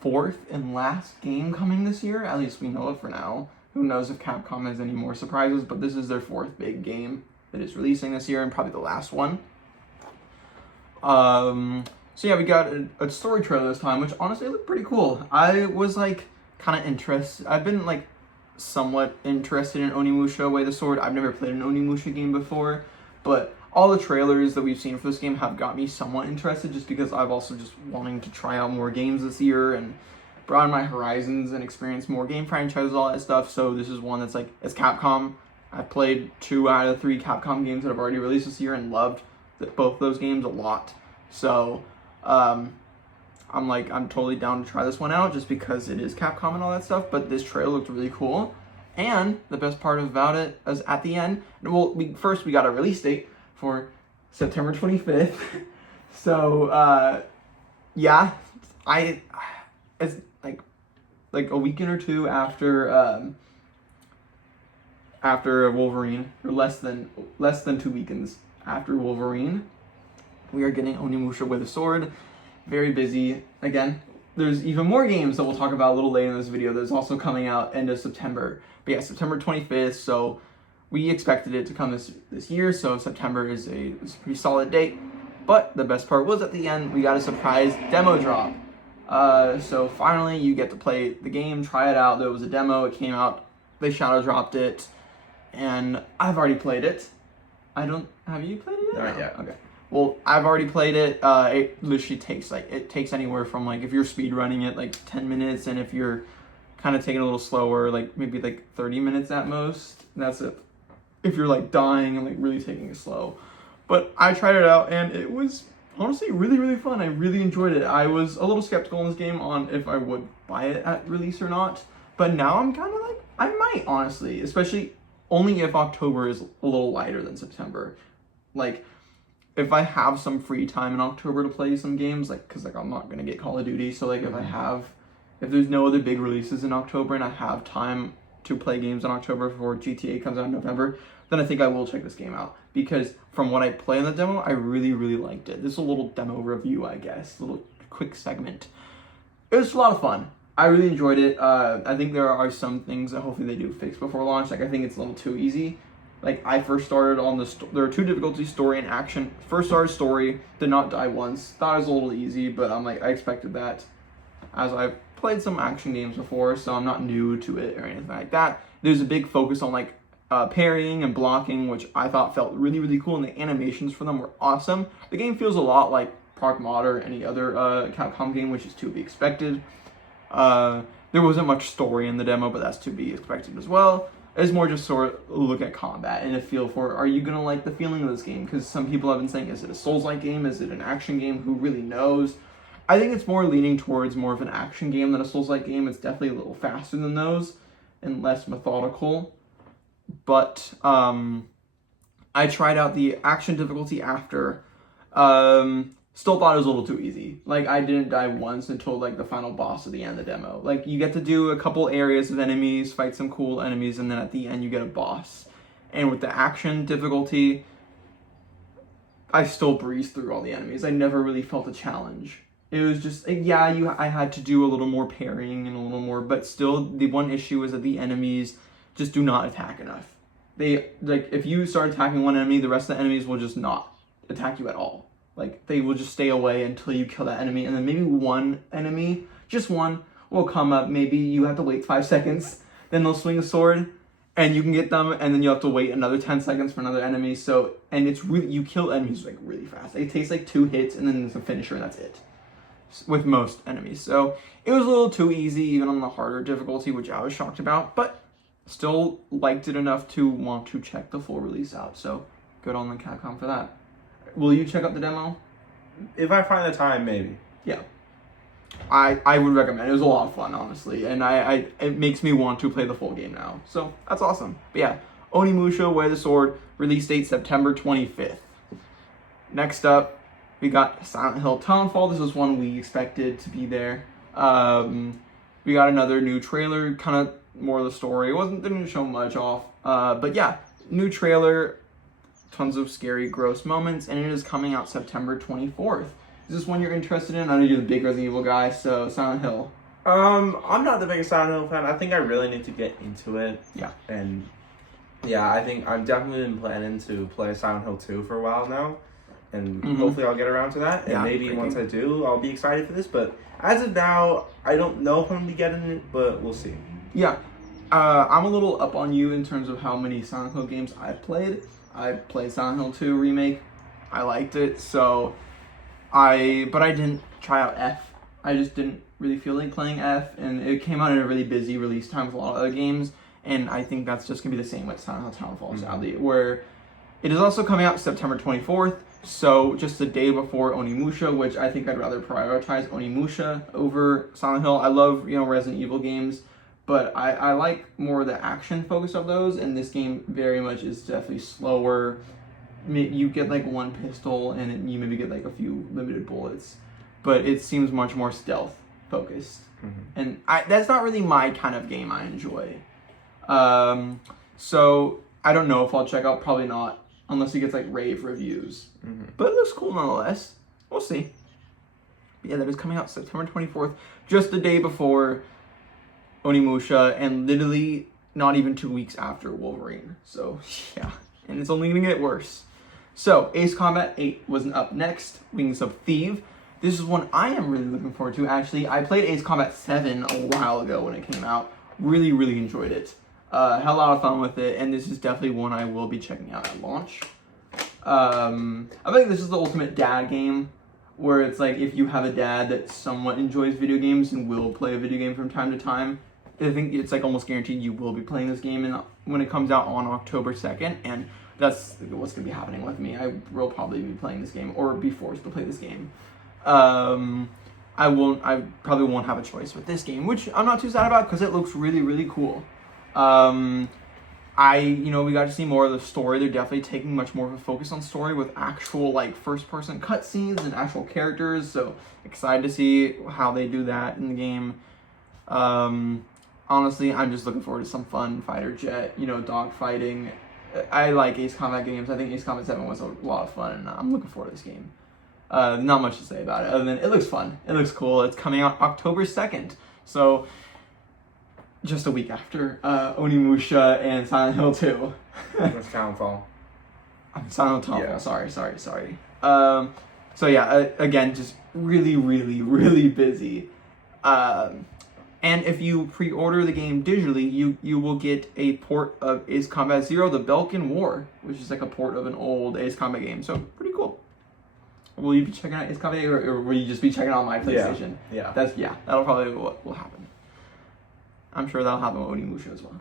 fourth and last game coming this year. At least we know it for now. Who knows if Capcom has any more surprises, but this is their fourth big game that is releasing this year and probably the last one. So yeah, we got a story trailer this time, which honestly looked pretty cool. I was kind of interested. I've been somewhat interested in Onimusha Way of the Sword. I've never played an Onimusha game before, but all the trailers that we've seen for this game have got me somewhat interested just because I've also just wanting to try out more games this year and broaden my horizons and experience more game franchises, all that stuff. So this is one that's it's Capcom. I've played 2 out of the 3 Capcom games that have already released this year and loved both those games a lot. So I'm totally down to try this one out just because it is Capcom and all that stuff. But this trailer looked really cool. And the best part about it is at the end, we got a release date for September 25th. So, it's like a weekend or two after Wolverine, or less than 2 weekends after Wolverine, we are getting Onimusha Way of the Sword. Very busy. Again, there's even more games that we'll talk about a little later in this video that's also coming out end of September. But yeah, September 25th, so we expected it to come this year, so September is a pretty solid date. But the best part was at the end, we got a surprise demo drop. So finally you get to play the game, try it out. There was a demo, it came out, they shadow dropped it, and I've already played it. Have you played it yet? Not yet. Okay. Well, I've already played it. It literally takes anywhere from if you're speed running it 10 minutes, and if you're kind of taking it a little slower, maybe 30 minutes at most. That's it. If you're dying and really taking it slow. But I tried it out and it was honestly really, really fun. I really enjoyed it. I was a little skeptical in this game on if I would buy it at release or not. But now I'm kind of I might, honestly. Especially only if October is a little lighter than September. If I have some free time in October to play some games, because I'm not going to get Call of Duty. So if there's no other big releases in October and I have time to play games in October before GTA comes out in November, then I think I will check this game out. Because from what I played in the demo, I really, really liked it. This is a little demo review, I guess. A little quick segment. It was a lot of fun. I really enjoyed it. I think there are some things that hopefully they do fix before launch. I think it's a little too easy. I first started on there are 2 difficulties, story and action. First started story, did not die once. Thought it was a little easy, but I expected that. As I've played some action games before, so I'm not new to it or anything like that. There's a big focus on parrying and blocking, which I thought felt really, really cool, and the animations for them were awesome. The game feels a lot like Park Mod or any other Capcom game, which is to be expected. There wasn't much story in the demo, but that's to be expected as well. It's more just sort of look at combat and a feel for, are you going to like the feeling of this game? Because some people have been saying, is it a Souls-like game? Is it an action game? Who really knows? I think it's more leaning towards more of an action game than a Souls-like game. It's definitely a little faster than those and less methodical. But I tried out the action difficulty after. Still thought it was a little too easy. Like, I didn't die once until, like, the final boss at the end of the demo. Like, you get to do a couple areas of enemies, fight some cool enemies, and then at the end you get a boss. And with the action difficulty, I still breezed through all the enemies. I never really felt a challenge. It was just, yeah, I had to do a little more parrying and a little more, but still, the one issue is that the enemies just do not attack enough. They, like, if you start attacking one enemy, the rest of the enemies will just not attack you at all. Like, they will just stay away until you kill that enemy, and then maybe one enemy, just one, will come up. Maybe you have to wait 5 seconds, then they'll swing a sword, and you can get them, and then you have to wait another 10 seconds for another enemy. So, and it's really, you kill enemies, like, really fast. It takes, like, 2 hits, and then there's a finisher, and that's it. With most enemies. So, it was a little too easy, even on the harder difficulty, which I was shocked about, but still liked it enough to want to check the full release out. So, good on the Capcom for that. Will you check out the demo? If I find the time, maybe. Yeah. I would recommend. It was a lot of fun, honestly, and it makes me want to play the full game now. So that's awesome. But yeah, Onimusha: Way of the Sword, release date September 25th. Next up, we got Silent Hill Townfall. This was one we expected to be there. We got another new trailer, kind of more of the story. It didn't show much off, but yeah, new trailer. Tons of scary, gross moments, and it is coming out September 24th. Is this one you're interested in? I know you're the big Resident Evil guy, so Silent Hill. I'm not the biggest Silent Hill fan. I think I really need to get into it. Yeah. And yeah, I think I've definitely been planning to play Silent Hill 2 for a while now. And hopefully I'll get around to that. And maybe once I do, I'll be excited for this. But as of now, I don't know if I'm going to be getting it, but we'll see. Yeah. I'm a little up on you in terms of how many Silent Hill games I've played. I played Silent Hill 2 Remake. I liked it, but I didn't try out F. I just didn't really feel like playing F, and it came out in a really busy release time with a lot of other games, and I think that's just going to be the same with Silent Hill Townfall, sadly, where it is also coming out September 24th, so just the day before Onimusha, which I think I'd rather prioritize Onimusha over Silent Hill. I love, Resident Evil games, but I like more the action focus of those, and this game very much is definitely slower. You get like one pistol, and you maybe get like a few limited bullets, but it seems much more stealth focused. And that's not really my kind of game I enjoy. So I don't know if I'll check out, probably not, unless it gets like rave reviews. But it looks cool nonetheless. We'll see. But yeah, that is coming out September 24th, just the day before Onimusha, and literally not even 2 weeks after Wolverine. So yeah, and it's only gonna get worse. So Ace Combat 8 was up next, Wings of Thief. This is one I am really looking forward to, actually. I played Ace Combat 7 a while ago when it came out. Really, really enjoyed it. Had a lot of fun with it, and this is definitely one I will be checking out at launch. I think this is the ultimate dad game, where it's like if you have a dad that somewhat enjoys video games and will play a video game from time to time, I think it's like almost guaranteed you will be playing this game when it comes out on October 2nd, and that's what's going to be happening with me. I will probably be playing this game, or be forced to play this game. I probably won't have a choice with this game, which I'm not too sad about because it looks really, really cool. We got to see more of the story. They're definitely taking much more of a focus on story with actual like first-person cutscenes and actual characters. So excited to see how they do that in the game. Honestly, I'm just looking forward to some fun fighter jet, dog fighting. I like Ace Combat games. I think Ace Combat 7 was a lot of fun, and I'm looking forward to this game. Not much to say about it, other than it looks fun. It looks cool. It's coming out October 2nd. So, just a week after Onimusha and Silent Hill 2. That's Townfall. Silent Hill Townfall. Yeah. Sorry. So yeah, again, just really, really, really busy. And if you pre-order the game digitally, you will get a port of Ace Combat 0, The Belkan War, which is like a port of an old Ace Combat game. So, pretty cool. Will you be checking out Ace Combat, or will you just be checking out my PlayStation? Yeah. That'll probably be what will happen. I'm sure that'll happen with Onimusha as well.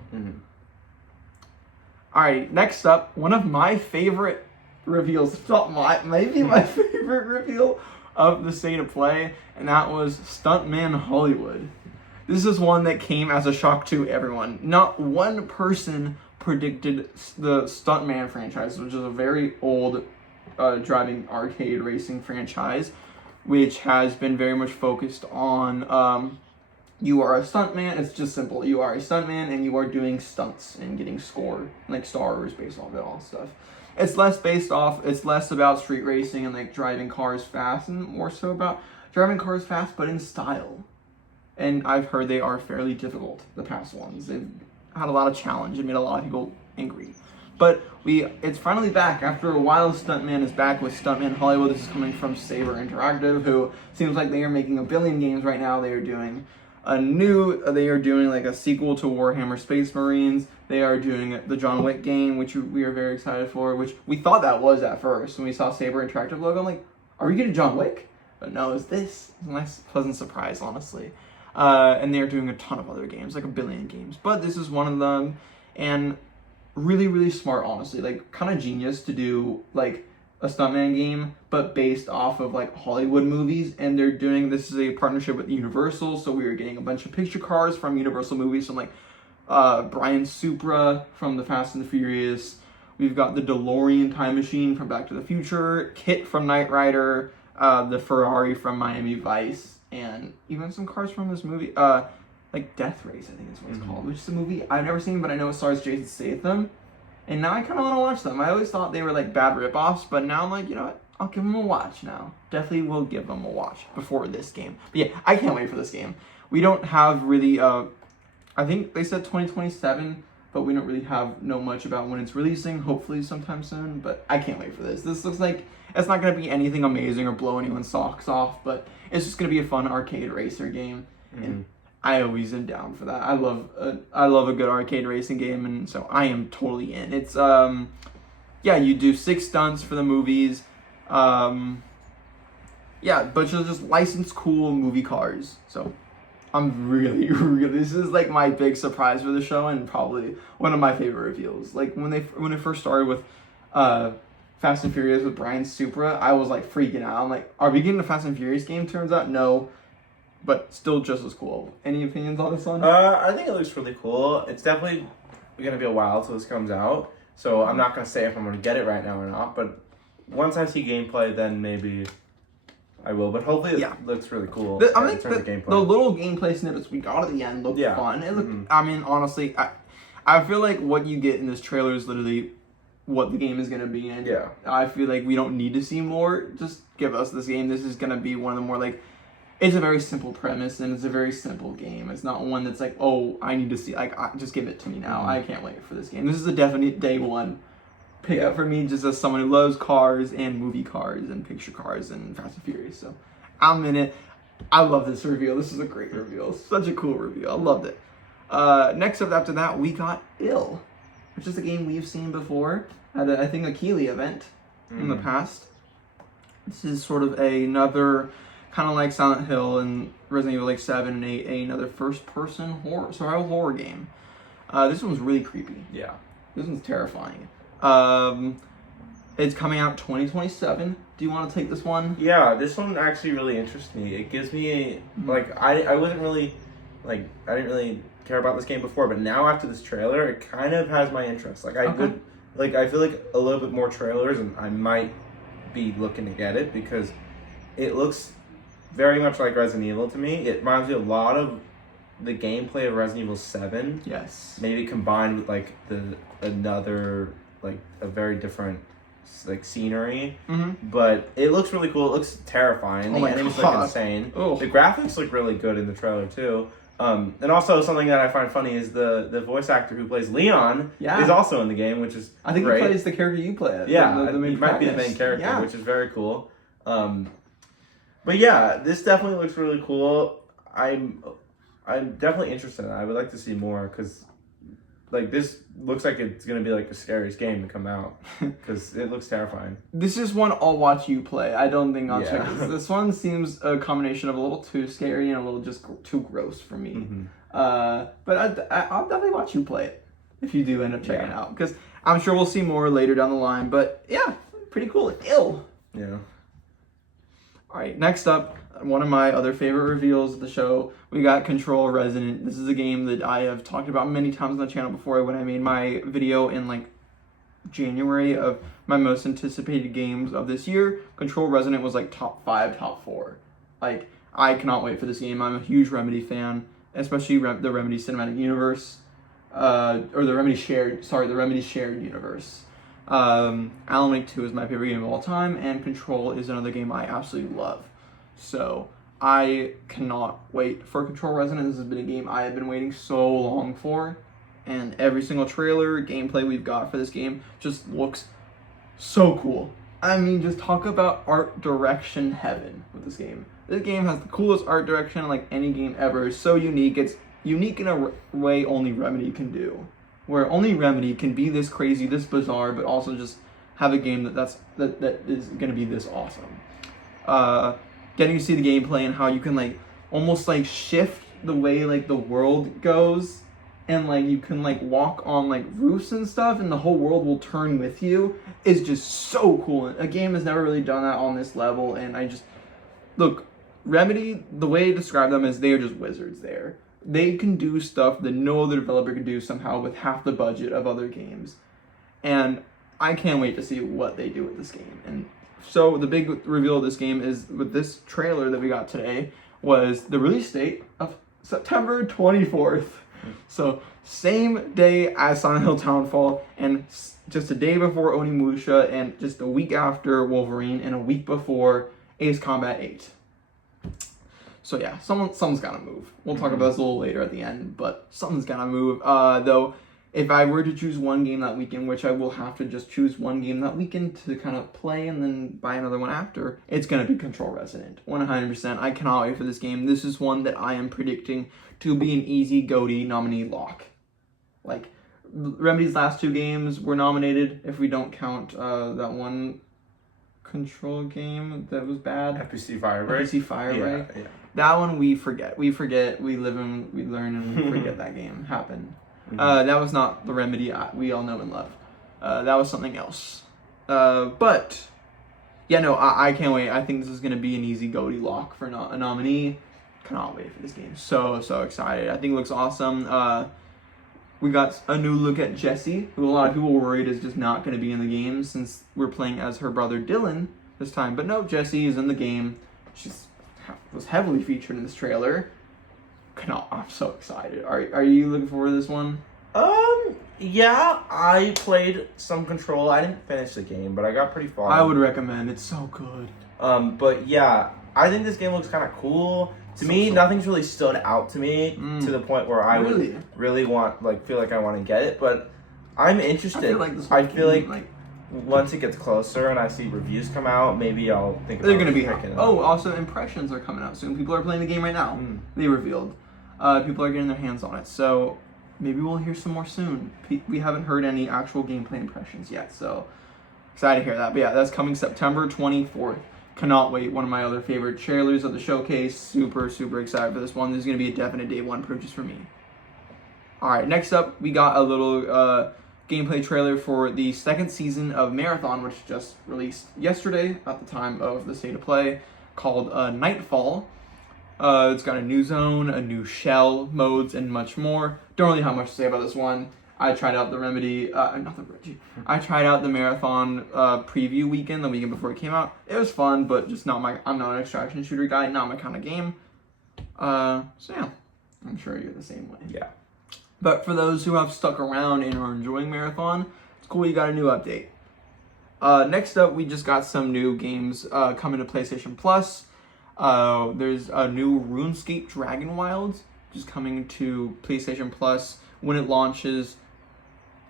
Alright, next up, one of my favorite reveals, maybe my favorite reveal of the State of Play, and that was Stuntman Hollywood. This is one that came as a shock to everyone. Not one person predicted the Stuntman franchise, which is a very old driving arcade racing franchise, which has been very much focused on you are a stuntman. It's just simple. You are a stuntman and you are doing stunts and getting score, like stars based off it all stuff. It's less about street racing and like driving cars fast, and more so about driving cars fast but in style. And I've heard they are fairly difficult, the past ones. They've had a lot of challenge and made a lot of people angry. But it's finally back. After a while, Stuntman is back with Stuntman Hollywood. This is coming from Saber Interactive, who seems like they are making a billion games right now. They are doing like a sequel to Warhammer Space Marines. They are doing the John Wick game, which we are very excited for, which we thought that was at first. When we saw Saber Interactive logo, I'm like, are we getting John Wick? But no, it's this. It's a nice, pleasant surprise, honestly. And they're doing a ton of other games, like a billion games. But this is one of them, and really, really smart, honestly. Like, kind of genius to do, like, a Stuntman game, but based off of, like, Hollywood movies. And this is a partnership with Universal, so we are getting a bunch of picture cards from Universal movies, from, like, Brian Supra from The Fast and the Furious. We've got the DeLorean time machine from Back to the Future, Kit from Knight Rider, the Ferrari from Miami Vice, and even some cars from this movie, like Death Race, I think is what it's called, which is a movie I've never seen, but I know it stars Jason Statham, and now I kind of want to watch them. I always thought they were like bad ripoffs, but now I'm like, you know what, I'll give them a watch now. Definitely will give them a watch before this game. But yeah, I can't wait for this game. We don't have really, I think they said 2027, but we don't really know much about when it's releasing, hopefully sometime soon, but I can't wait for this. This looks like it's not going to be anything amazing or blow anyone's socks off, but it's just going to be a fun arcade racer game, and I always am down for that. I love a good arcade racing game, and so I am totally in. It's, yeah, you do 6 stunts for the movies, yeah, but you'll just license cool movie cars, so I'm really, this is like my big surprise for the show, and probably one of my favorite reveals. Like when it first started with Fast and Furious with Brian Supra, I was like freaking out. I'm like, are we getting a Fast and Furious game? Turns out no, but still just as cool. Any opinions on this one? I think it looks really cool. It's definitely gonna be a while till this comes out, so I'm not gonna say if I'm gonna get it right now or not. But once I see gameplay, then maybe I will, but hopefully it looks really cool. I think the little gameplay snippets we got at the end looked fun. It looked, I mean, honestly, I feel like what you get in this trailer is literally what the game is going to be in. Yeah. I feel like we don't need to see more. Just give us this game. This is going to be one of the more, like, it's a very simple premise, and it's a very simple game. It's not one that's like, oh, I need to see, like, just give it to me now. I can't wait for this game. This is a definite day one pickup for me, just as someone who loves cars and movie cars and picture cars and Fast and Furious. So I'm in it. I love this reveal. This is a great reveal. Such a cool reveal. I loved it. Next up after that, we got Ill, which is a game we've seen before at I think a Keighley event in the past. This is sort of another kind of like Silent Hill and Resident Evil like 7 and 8, another first-person survival horror game. This one's really creepy. Yeah. This one's terrifying. It's coming out 2027. Do you want to take this one? Yeah, this one actually really interests me. It gives me like I wasn't really like I didn't really care about this game before, but now after this trailer, it kind of has my interest. Like I feel like a little bit more trailers, and I might be looking to get it because it looks very much like Resident Evil to me. It reminds me a lot of the gameplay of Resident Evil 7. Yes. Maybe combined with like a very different like scenery, but it looks really cool. It looks terrifying. The enemies look insane. Ooh. The graphics look really good in the trailer too. And also something that I find funny is the voice actor who plays Leon is also in the game, which is I think great. He plays the character you play. He might be the main character, which is very cool. But yeah, this definitely looks really cool. I'm definitely interested in it. I would like to see more because like this looks like it's gonna be like the scariest game to come out because it looks terrifying. This is one I'll watch you play. I don't think I'll check this. This one seems a combination of a little too scary and a little just too gross for me. But I'll definitely watch you play it if you do end up checking it out because I'm sure we'll see more later down the line. But yeah, pretty cool. Ill. Yeah. All right, next up, one of my other favorite reveals of the show, we got Control Resonant. This is a game that I have talked about many times on the channel before when I made my video in like January of my most anticipated games of this year, Control Resonant was like top 5, top 4. Like, I cannot wait for this game. I'm a huge Remedy fan, especially the Remedy Cinematic Universe, or the Remedy shared universe. Alan Wake 2 is my favorite game of all time, and Control is another game I absolutely love. So I cannot wait for Control Resonant. This has been a game I have been waiting so long for, and every single trailer, gameplay we've got for this game just looks so cool. I mean, just talk about art direction heaven with this game. This game has the coolest art direction like any game ever. It's so unique. It's unique in a way only Remedy can do. Where only Remedy can be this crazy, this bizarre, but also just have a game that is going to be this awesome. Getting to see the gameplay and how you can like almost like shift the way like the world goes, and like you can like walk on like roofs and stuff, and the whole world will turn with you, is just so cool. A game has never really done that on this level, and I just look, Remedy, the way I describe them is they are just wizards there. They can do stuff that no other developer can do somehow with half the budget of other games. And I can't wait to see what they do with this game. And so the big reveal of this game is with this trailer that we got today was the release date of September 24th. So same day as Silent Hill Townfall, and just a day before Onimusha, and just a week after Wolverine, and a week before Ace Combat 8. So yeah, something's gotta move. We'll talk about this a little later at the end, but something's gotta move. Though, if I were to choose one game that weekend, which I will have to just choose one game that weekend to kind of play and then buy another one after, it's gonna be Control Resonant. 100%. I cannot wait for this game. This is one that I am predicting to be an easy GOTY nominee lock. Like, Remedy's last 2 games were nominated, if we don't count that one Control game that was bad. FPC Firebreak. FPC Firebreak. Yeah. That one we forget. We live and we learn, and we forget that game happened. That was not the Remedy we all know and love. That was something else. But yeah, no, I can't wait. I think this is going to be an easy GOTY lock for a nominee. Cannot wait for this game. So excited. I think it looks awesome. We got a new look at Jessie, who a lot of people were worried is just not going to be in the game since we're playing as her brother Dylan this time. But no, Jessie is in the game. She was heavily featured in this trailer. I'm so excited. Are you looking forward to this one? Yeah, I played some Control. I didn't finish the game, but I got pretty far. I would recommend. It's so good. But yeah, I think this game looks kind of cool. To me, nothing's really stood out to me to the point where I would really feel like I want to get it. But I'm interested. I feel like once it gets closer and I see reviews come out, maybe I'll think about it. They're going to be picking it up. Oh, also impressions are coming out soon. People are playing the game right now. They revealed. People are getting their hands on it. So maybe we'll hear some more soon. We haven't heard any actual gameplay impressions yet. So excited to hear that. But yeah, that's coming September 24th. Cannot wait. One of my other favorite trailers of the showcase. Super excited for this one. This is going to be a definite day one purchase for me. Alright, next up, we got a little gameplay trailer for the second season of Marathon, which just released yesterday at the time of the state of play, called Nightfall. It's got a new zone, a new shell, modes, and much more. Don't really have much to say about this one. I tried out the I tried out the Marathon preview weekend, the weekend before it came out. It was fun, but just I'm not an extraction shooter guy, not my kind of game. So yeah, I'm sure you're the same way. Yeah. But for those who have stuck around and are enjoying Marathon, it's cool you got a new update. Next up, we just got some new games coming to PlayStation Plus. There's a new RuneScape Dragon Wilds, which is coming to PlayStation Plus when it launches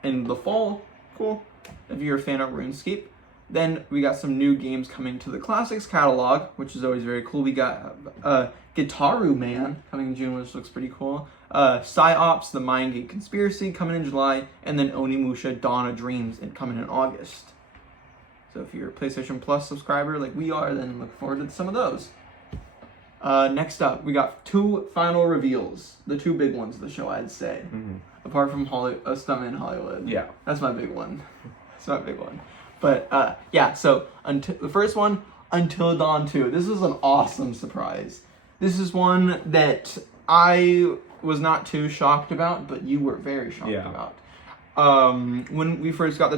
in the fall. Cool, if you're a fan of RuneScape. Then we got some new games coming to the Classics catalog, which is always very cool. We got Gitaru Man coming in June, which looks pretty cool. PsyOps, The Mind Gate Conspiracy coming in July, and then Onimusha Dawn of Dreams coming in August. So if you're a PlayStation Plus subscriber like we are, then look forward to some of those. Next up, we got 2 final reveals. The 2 big ones of the show, I'd say. Apart from a Stuntman in Hollywood. Yeah. That's my big one. But, yeah, so the first one, Until Dawn 2. This was an awesome surprise. This is one that I was not too shocked about, but you were very shocked about. when we first got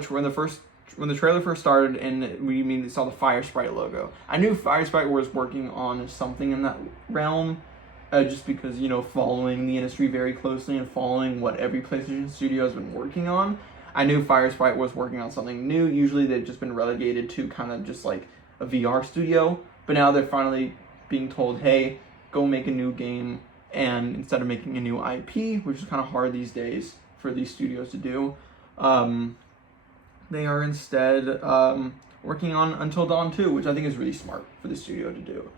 when the trailer first started and we immediately saw the Fire Sprite logo, I knew Fire Sprite was working on something in that realm, just because, you know, following the industry very closely and following what every PlayStation studio has been working on, I knew Fire Sprite was working on something new. Usually they've just been relegated to kind of just like a VR studio, but now they're finally being told, hey, go make a new game, and instead of making a new IP, which is kind of hard these days for these studios to do, they are instead working on Until Dawn 2, which I think is really smart for the studio to do.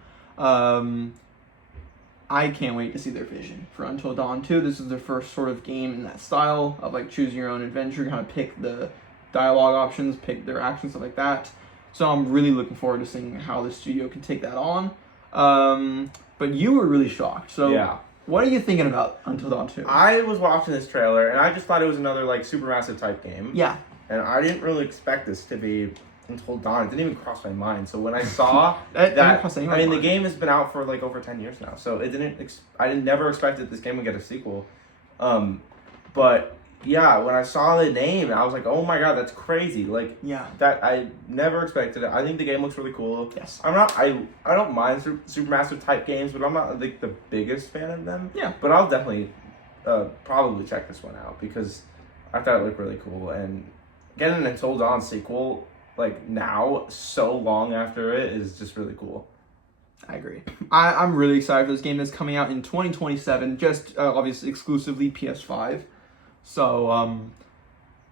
I can't wait to see their vision for Until Dawn 2. This is their first sort of game in that style of like choose your own adventure, kind of pick the dialogue options, pick their actions, stuff like that. So I'm really looking forward to seeing how the studio can take that on. But you were really shocked. So yeah. What are you thinking about Until Dawn 2? I was watching this trailer and I just thought it was another like Supermassive type game. Yeah. And I didn't really expect this to be Until Dawn. It didn't even cross my mind. So when I saw the game has been out for like over 10 years now. So it didn't. I never expected this game would get a sequel. But yeah, when I saw the name, I was like, oh my god, that's crazy. Like, yeah, that I never expected it. I think the game looks really cool. Yes. I don't mind Supermassive type games, but I'm not like the biggest fan of them. Yeah. But I'll definitely probably check this one out because I thought it looked really cool, and getting an Until Dawn sequel like now, so long after it, is just really cool. I agree. I'm really excited for this game that's coming out in 2027, just obviously exclusively PS5. So,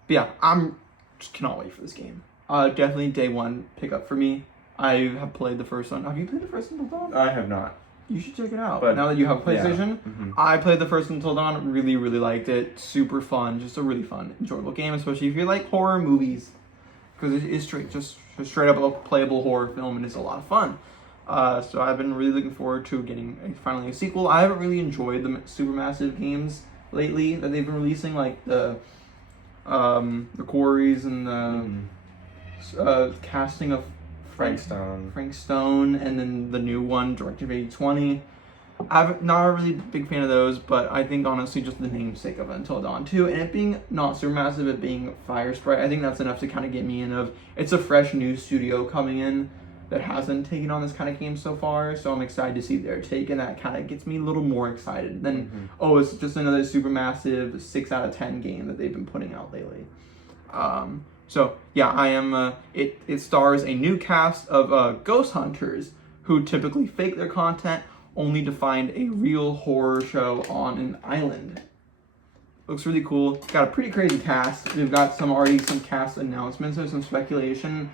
but yeah, I'm just cannot wait for this game. Definitely day one pickup for me. I have played the first one. Have you played the first Until Dawn? I have not. You should check it out. But now that you have a PlayStation, yeah. Mm-hmm. I played the first Until Dawn. Really, really liked it. Super fun. Just a really fun, enjoyable game, especially if you like horror movies, because it is just straight up a playable horror film, and it's a lot of fun. So I've been really looking forward to getting finally a sequel. I haven't really enjoyed the Supermassive games lately that they've been releasing, like the Quarries and the casting of Frank Stone, and then the new one, directed by 2020. I'm not a really big fan of those, but I think honestly just the namesake of Until Dawn 2, and it being not Supermassive, it being Fire Sprite, I think that's enough to kind of get me in of, it's a fresh new studio coming in that hasn't taken on this kind of game so far, so I'm excited to see their take, and that kind of gets me a little more excited than, oh, it's just another Supermassive 6 out of 10 game that they've been putting out lately. So yeah, I am. It stars a new cast of ghost hunters who typically fake their content only to find a real horror show on an island. Looks really cool. Got a pretty crazy cast. We've got some cast announcements. There's some speculation.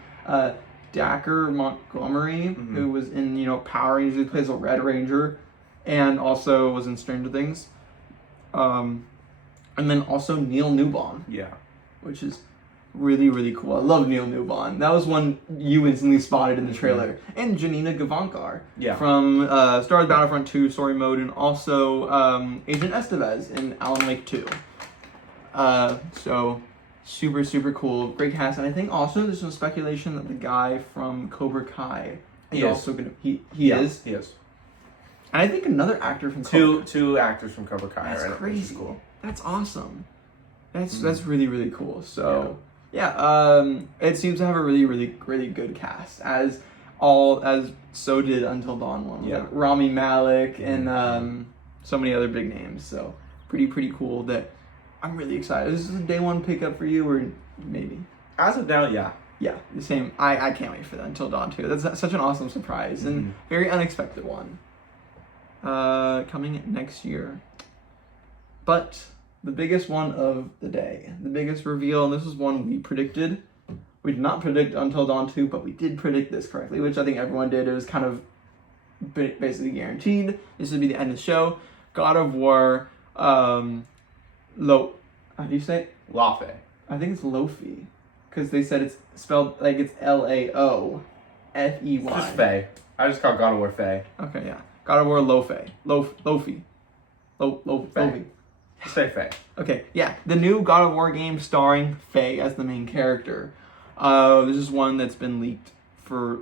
Dacker Montgomery, who was in Power Rangers, who plays a Red Ranger, and also was in Stranger Things. And then also Neil Newbon. Yeah. Which is really, really cool. I love Neil Newbon. That was one you instantly spotted in the trailer. And Janina Gavankar from Star Wars Battlefront 2 Story Mode, and also Agent Estevez in Alan Wake 2. So super, super cool. Great cast. And I think also there's some speculation that the guy from Cobra Kai is also going to... He is? He is. And I think another actor from Cobra Kai. Two actors from Cobra Kai. That's crazy. Cool. That's awesome. That's really, really cool. So... Yeah, it seems to have a really, really, really good cast, as so did Until Dawn one, like Rami Malek and so many other big names. So pretty cool. That I'm really excited. Is this a day one pickup for you, or maybe? As of now, yeah. Yeah, the same. I can't wait for that Until Dawn 2. That's such an awesome surprise and very unexpected one. Coming next year, but. The biggest one of the day, the biggest reveal, and this is one we predicted. We did not predict Until Dawn 2, but we did predict this correctly, which I think everyone did. It was kind of basically guaranteed. This would be the end of the show. God of War, how do you say it? Laufey. I think it's Lofi, because they said it's spelled like it's Laofey. Just Faye. I just call God of War Faye. Okay, yeah. God of War Lofi. Lofi. Say Faye. Okay, yeah. The new God of War game starring Faye as the main character. This is one that's been leaked for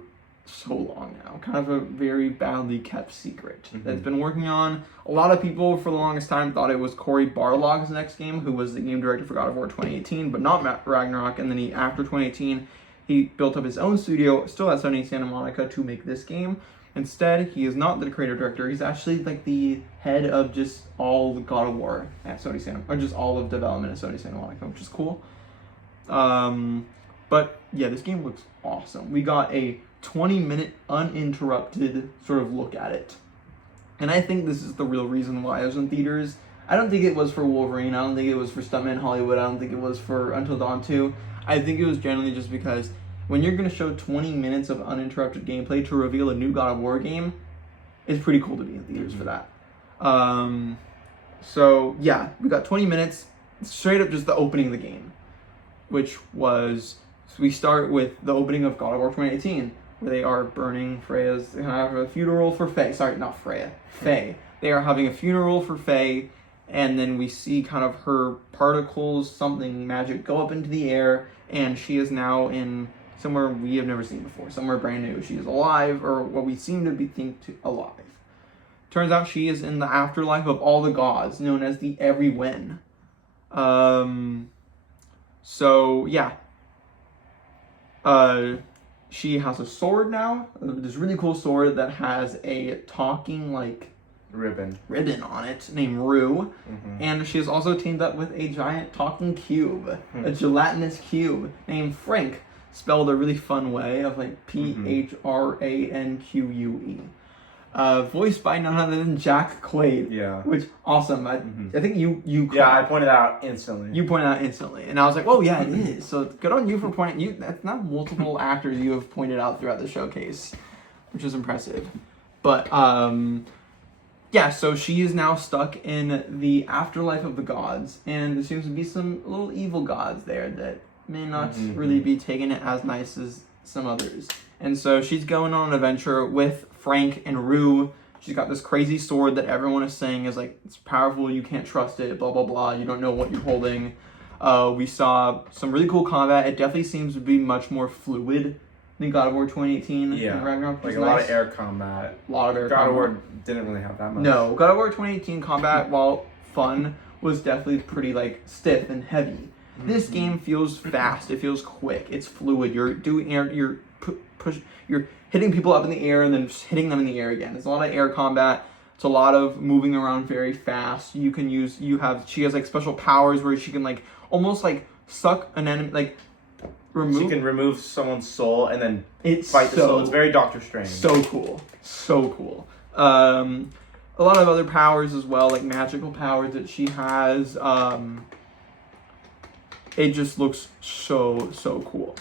so long now. Kind of a very badly kept secret that it's been working on. A lot of people for the longest time thought it was Cory Barlog's next game, who was the game director for God of War 2018, but not Matt Ragnarok. And then after 2018, he built up his own studio, still at Sony Santa Monica, to make this game. Instead, he is not the creative director. He's actually like the head of just all the God of War at Sony Santa, or just all of development at Sony Santa Monica, which is cool. But yeah, this game looks awesome. We got a 20-minute uninterrupted sort of look at it. And I think this is the real reason why it was in theaters. I don't think it was for Wolverine. I don't think it was for Stuntman Hollywood. I don't think it was for Until Dawn 2. I think it was generally just because when you're going to show 20 minutes of uninterrupted gameplay to reveal a new God of War game, it's pretty cool to be in theaters for that. So yeah, we got 20 minutes, straight up just the opening of the game, which was, so we start with the opening of God of War 2018, where they are burning Freya's, they have a funeral for Faye. Sorry, not Freya, Faye. They are having a funeral for Faye, and then we see kind of her particles, something magic, go up into the air, and she is now in somewhere we have never seen before, somewhere brand new. She is alive, or what we seem to be alive. Turns out she is in the afterlife of all the gods, known as the Everywhen. So yeah. She has a sword now. This really cool sword that has a talking like ribbon on it named Rue. And she is also teamed up with a giant talking cube, a gelatinous cube named Frank, spelled a really fun way of like Phranque. Voiced by none other than Jack Quaid. Yeah. Which, awesome. I think you yeah, I pointed out instantly. You pointed out instantly. And I was like, oh yeah, it is. So good on you for pointing. That's not multiple actors you have pointed out throughout the showcase, which is impressive. But, yeah, so she is now stuck in the afterlife of the gods. And there seems to be some little evil gods there that may not really be taking it as nice as some others. And so she's going on an adventure with Frank and Rue. She's got this crazy sword that everyone is saying is like, it's powerful, you can't trust it, blah, blah, blah. You don't know what you're holding. We saw some really cool combat. It definitely seems to be much more fluid than God of War 2018. Yeah, Ragnarok, like a lot of air combat. A lot of air combat. God of combat. War didn't really have that much. No, God of War 2018 combat, while fun, was definitely pretty like stiff and heavy. This game feels fast. It feels quick. It's fluid. You're doing air. You're hitting people up in the air and then just hitting them in the air again. There's a lot of air combat. It's a lot of moving around very fast. You can use. She has like special powers where she can like almost like suck an enemy, like remove. She can remove someone's soul and then fight the soul. It's very Doctor Strange. So cool. So cool. A lot of other powers as well, like magical powers that she has. It just looks so cool.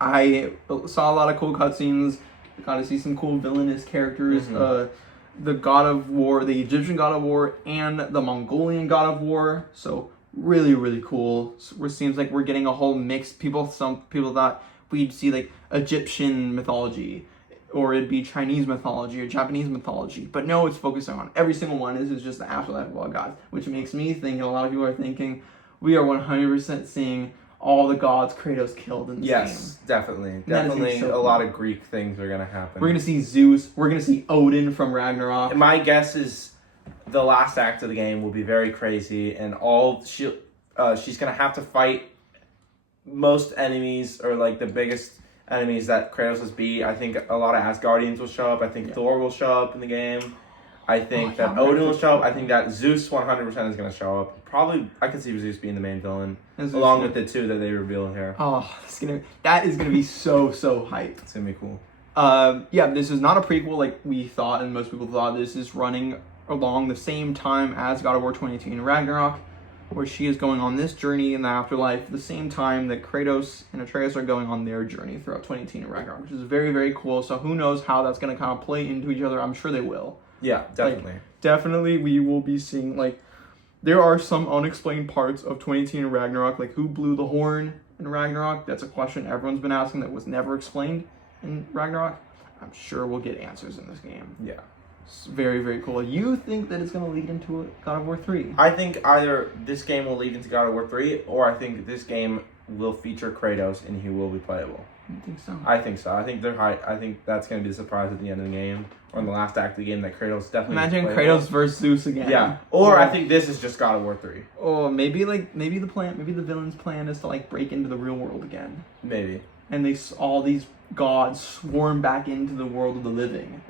I saw a lot of cool cutscenes. Got to see some cool villainous characters. The God of War, the Egyptian God of War, and the Mongolian God of War. So really cool. It seems like we're getting a whole mix. Some people thought we'd see like Egyptian mythology, or it'd be Chinese mythology or Japanese mythology. But no, it's focusing on every single one. This is just the afterlife of all gods, which makes me think, and a lot of people are thinking, we are 100% seeing all the gods Kratos killed in this game. Yes, definitely. Definitely a lot of Greek things are going to happen. We're going to see Zeus. We're going to see Odin from Ragnarok. My guess is the last act of the game will be very crazy, and she's going to have to fight most enemies, or like the biggest enemies that Kratos has beat. I think a lot of Asgardians will show up. I think Thor will show up in the game. I think that Odin will show up. I think that Zeus 100% is going to show up. Probably, I could see Zeus being the main villain, along with the two that they reveal here. Oh, that is gonna be so hype. It's going to be cool. Yeah, this is not a prequel like we thought, and most people thought. This is running along the same time as God of War 2018 Ragnarok, where she is going on this journey in the afterlife at the same time that Kratos and Atreus are going on their journey throughout 2018 Ragnarok, which is very cool. So who knows how that's going to kind of play into each other. I'm sure they will. Yeah, definitely. Definitely we will be seeing, like, there are some unexplained parts of 2018 Ragnarok, like who blew the horn in Ragnarok. That's a question everyone's been asking that was never explained in Ragnarok. I'm sure we'll get answers in this game. Yeah. It's very cool. You think that it's going to lead into God of War 3? I think either this game will lead into God of War 3, or I think this game will feature Kratos and he will be playable. I think so. I think so. I think they're high. I think that's gonna be the surprise at the end of the game or in the last act of the game that Kratos definitely. Imagine Kratos versus Zeus again. Yeah. Or I think this is just God of War 3. Or maybe the villain's plan is to like break into the real world again. Maybe. And all these gods swarm back into the world of the living,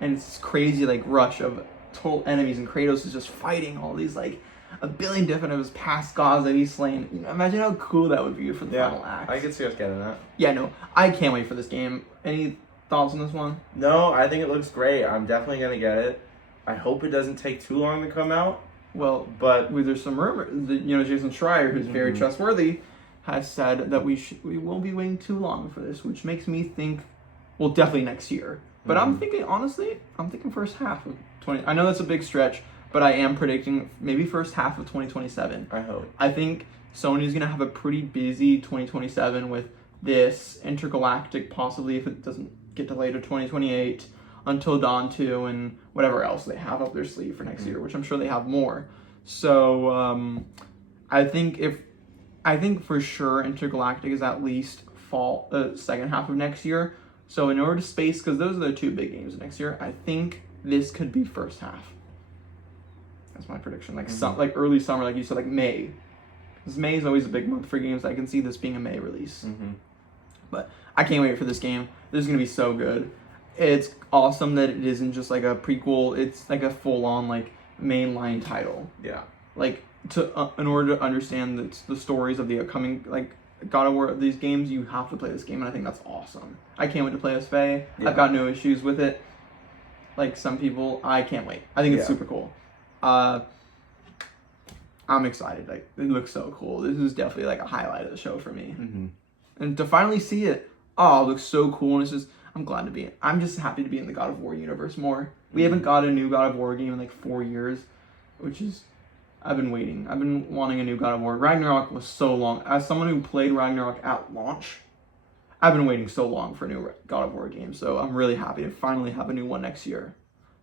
and it's crazy like rush of total enemies, and Kratos is just fighting all these like a billion different of his past gods that he's slain. You know, imagine how cool that would be for the final act. I could see us getting that. Yeah, no, I can't wait for this game. Any thoughts on this one? No, I think it looks great. I'm definitely gonna get it. I hope it doesn't take too long to come out. Well, but there's some rumors. You know, Jason Schreier, who's very trustworthy, has said that we won't be waiting too long for this, which makes me think, well, definitely next year. But I'm thinking, honestly, first half of 20. I know that's a big stretch, but I am predicting maybe first half of 2027. I hope. I think Sony's gonna have a pretty busy 2027 with this Intergalactic, possibly if it doesn't get delayed to 2028, Until Dawn 2, and whatever else they have up their sleeve for next year, which I'm sure they have more. So I think for sure Intergalactic is at least fall second half of next year. So in order to space, because those are the two big games next year, I think this could be first half. That's my prediction. Like like early summer, like you said, like May. Because May is always a big month for games. I can see this being a May release. But I can't wait for this game. This is gonna be so good. It's awesome that it isn't just like a prequel. It's like a full-on like mainline title. Yeah. Like in order to understand the stories of the upcoming like God of War of these games, you have to play this game, and I think that's awesome. I can't wait to play as Faye. Yeah. I've got no issues with it. Like some people, I can't wait. I think it's super cool. I'm excited. Like it looks so cool. This is definitely like a highlight of the show for me. And to finally see it, it looks so cool. And it's just, I'm just happy to be in the God of War universe more. We haven't got a new God of War game in like 4 years, which is, I've been waiting. I've been wanting a new God of War. Ragnarok was so long. As someone who played Ragnarok at launch, I've been waiting so long for a new God of War game. So I'm really happy to finally have a new one next year.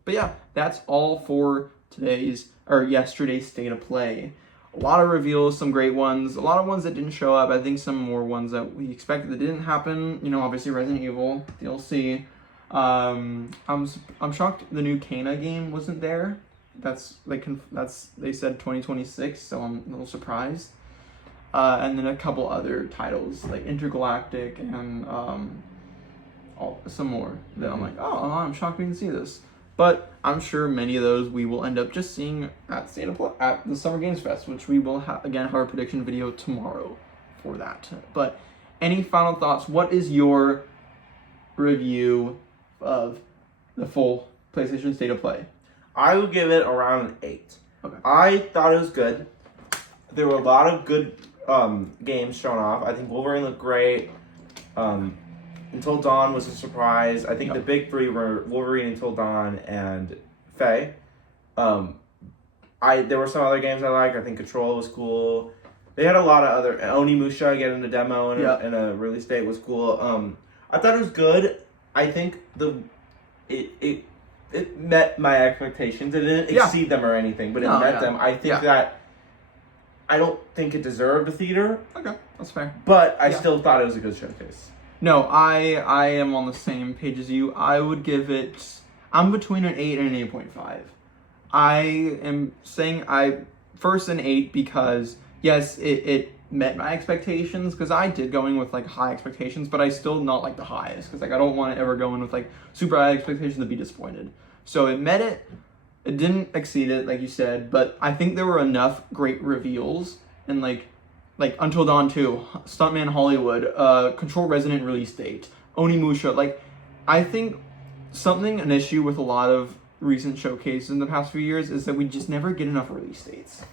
But yeah, that's all for yesterday's State of Play. A lot of reveals, some great ones, a lot of ones that didn't show up. I think some more ones that we expected that didn't happen. You know, obviously Resident Evil DLC. I'm shocked the new Kena game wasn't there. They said 2026, so I'm a little surprised. And then a couple other titles like Intergalactic and some more that I'm like, I'm shocked we didn't see this. But I'm sure many of those we will end up just seeing at the Summer Games Fest, which we will have our prediction video tomorrow for that. But any final thoughts? What is your review of the full PlayStation State of Play? I would give it around an 8. Okay. I thought it was good. There were a lot of good games shown off. I think Wolverine looked great. Until Dawn was a surprise. I think the big three were Wolverine, Until Dawn, and Faye. There were some other games I liked. I think Control was cool. They had a lot of other Onimusha getting a demo and a release date was cool. I thought it was good. I think it met my expectations. It didn't exceed them or anything, but it met them. I think that I don't think it deserved a theater. Okay, that's fair. But I still thought it was a good showcase. No, I am on the same page as you. I would give it, I'm between an 8 and an 8.5. I am saying first an 8 because, yes, it met my expectations, because I did go in with like high expectations, but I still not like the highest, because like I don't want to ever go in with like super high expectations to be disappointed. So it met it. It didn't exceed it, like you said, but I think there were enough great reveals and like Until Dawn 2, Stuntman Hollywood, Control Resident release date, Onimusha. Like, I think an issue with a lot of recent showcases in the past few years is that we just never get enough release dates.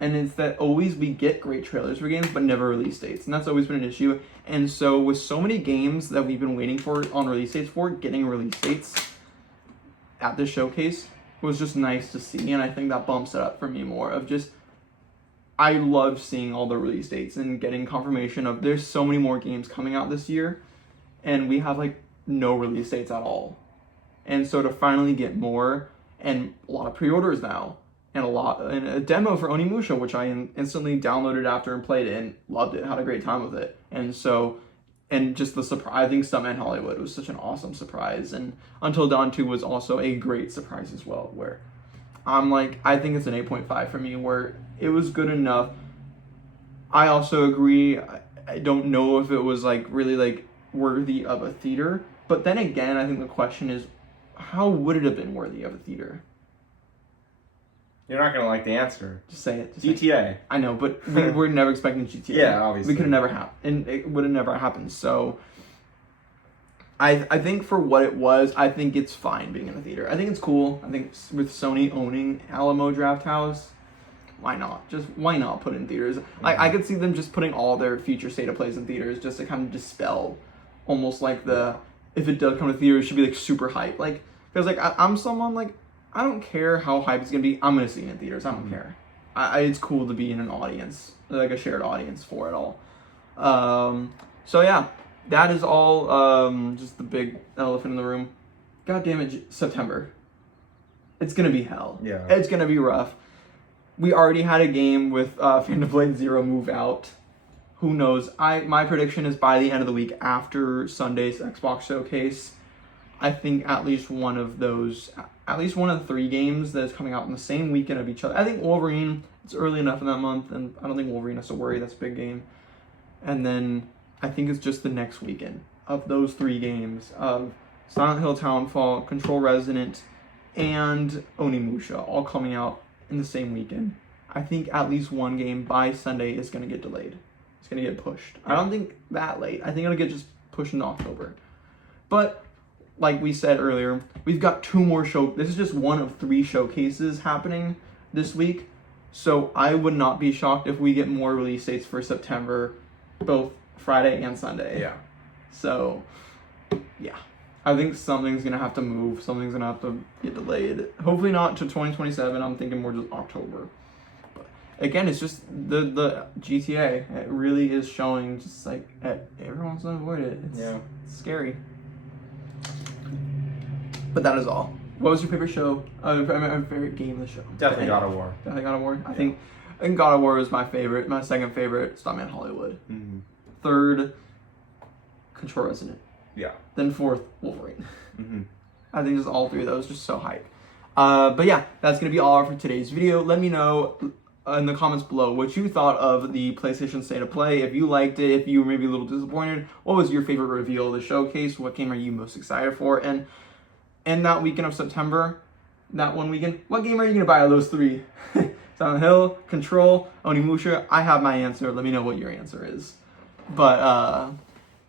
And it's that always we get great trailers for games, but never release dates. And that's always been an issue. And so with so many games that we've been waiting for on release dates getting release dates at this showcase was just nice to see. And I think that bumps it up for me more of just, I love seeing all the release dates and getting confirmation of there's so many more games coming out this year, and we have like no release dates at all. And so to finally get more, and a lot of pre-orders now, and a demo for Onimusha, which I instantly downloaded after and played it and loved it, had a great time with it. And so And just the surprise, I think Stuntman Hollywood was such an awesome surprise. And Until Dawn 2 was also a great surprise as well, where I'm like, I think it's an 8.5 for me, where it was good enough. I also agree, I don't know if it was like really like worthy of a theater. But then again, I think the question is, how would it have been worthy of a theater? You're not gonna like the answer. Just say it. GTA. I know, but we were never expecting GTA. Yeah, obviously. We could have never happened, and it would have never happened. So, I think for what it was, I think it's fine being in a theater. I think it's cool. I think with Sony owning Alamo Drafthouse, why not? Just why not put it in theaters? Like I could see them just putting all their future state of plays in theaters, just to kind of dispel, almost like the if it does come to theaters, it should be like super hype. Like because like I'm someone like. I don't care how hype it's gonna be. I'm gonna see it in theaters. I don't care. It's cool to be in an audience, like a shared audience for it all. So yeah, that is all. Just the big elephant in the room. God damn it, September. It's gonna be hell. Yeah. It's gonna be rough. We already had a game with Phantom Blade Zero move out. Who knows? My prediction is by the end of the week after Sunday's Xbox Showcase. I think at least one of the 3 games that is coming out in the same weekend of each other. I think Wolverine, it's early enough in that month, and I don't think Wolverine has to worry, that's a big game. And then I think it's just the next weekend of those 3 games of Silent Hill Townfall, Control Resident, and Onimusha, all coming out in the same weekend. I think at least one game by Sunday is going to get delayed. It's going to get pushed. I don't think that late. I think it'll get just pushed into October. But like we said earlier, we've got 2 more this is just one of 3 showcases happening this week. So I would not be shocked if we get more release dates for September, both Friday and Sunday. Yeah. So, yeah. I think something's going to have to move. Something's going to have to get delayed. Hopefully not to 2027. I'm thinking more just October. But again, it's just the GTA. It really is showing just like everyone wants to avoid it. It's scary. But that is all. What was your favorite show? Favorite game of the show? Definitely God of War. Definitely God of War. I think God of War is my favorite. My second favorite, Stuntman Hollywood. Mm-hmm. Third, Control Resident. Yeah. Then 4th, Wolverine. Mm-hmm. I think just all 3 of those just so hype. But yeah, that's gonna be all for today's video. Let me know in the comments below what you thought of the PlayStation State of Play. If you liked it, if you were maybe a little disappointed, what was your favorite reveal of the showcase? What game are you most excited for? And that weekend of September, that one weekend, what game are you going to buy out of those 3? Silent Hill, Control, Onimusha. I have my answer. Let me know what your answer is. But,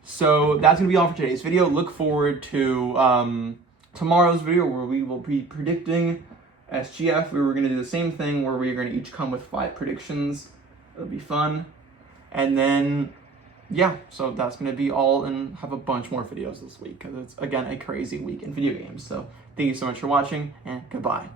so that's going to be all for today's video. Look forward to tomorrow's video where we will be predicting SGF. We were going to do the same thing where we are going to each come with 5 predictions. It'll be fun. And then yeah, so that's going to be all, and have a bunch more videos this week because it's, again, a crazy week in video games. So thank you so much for watching, and goodbye.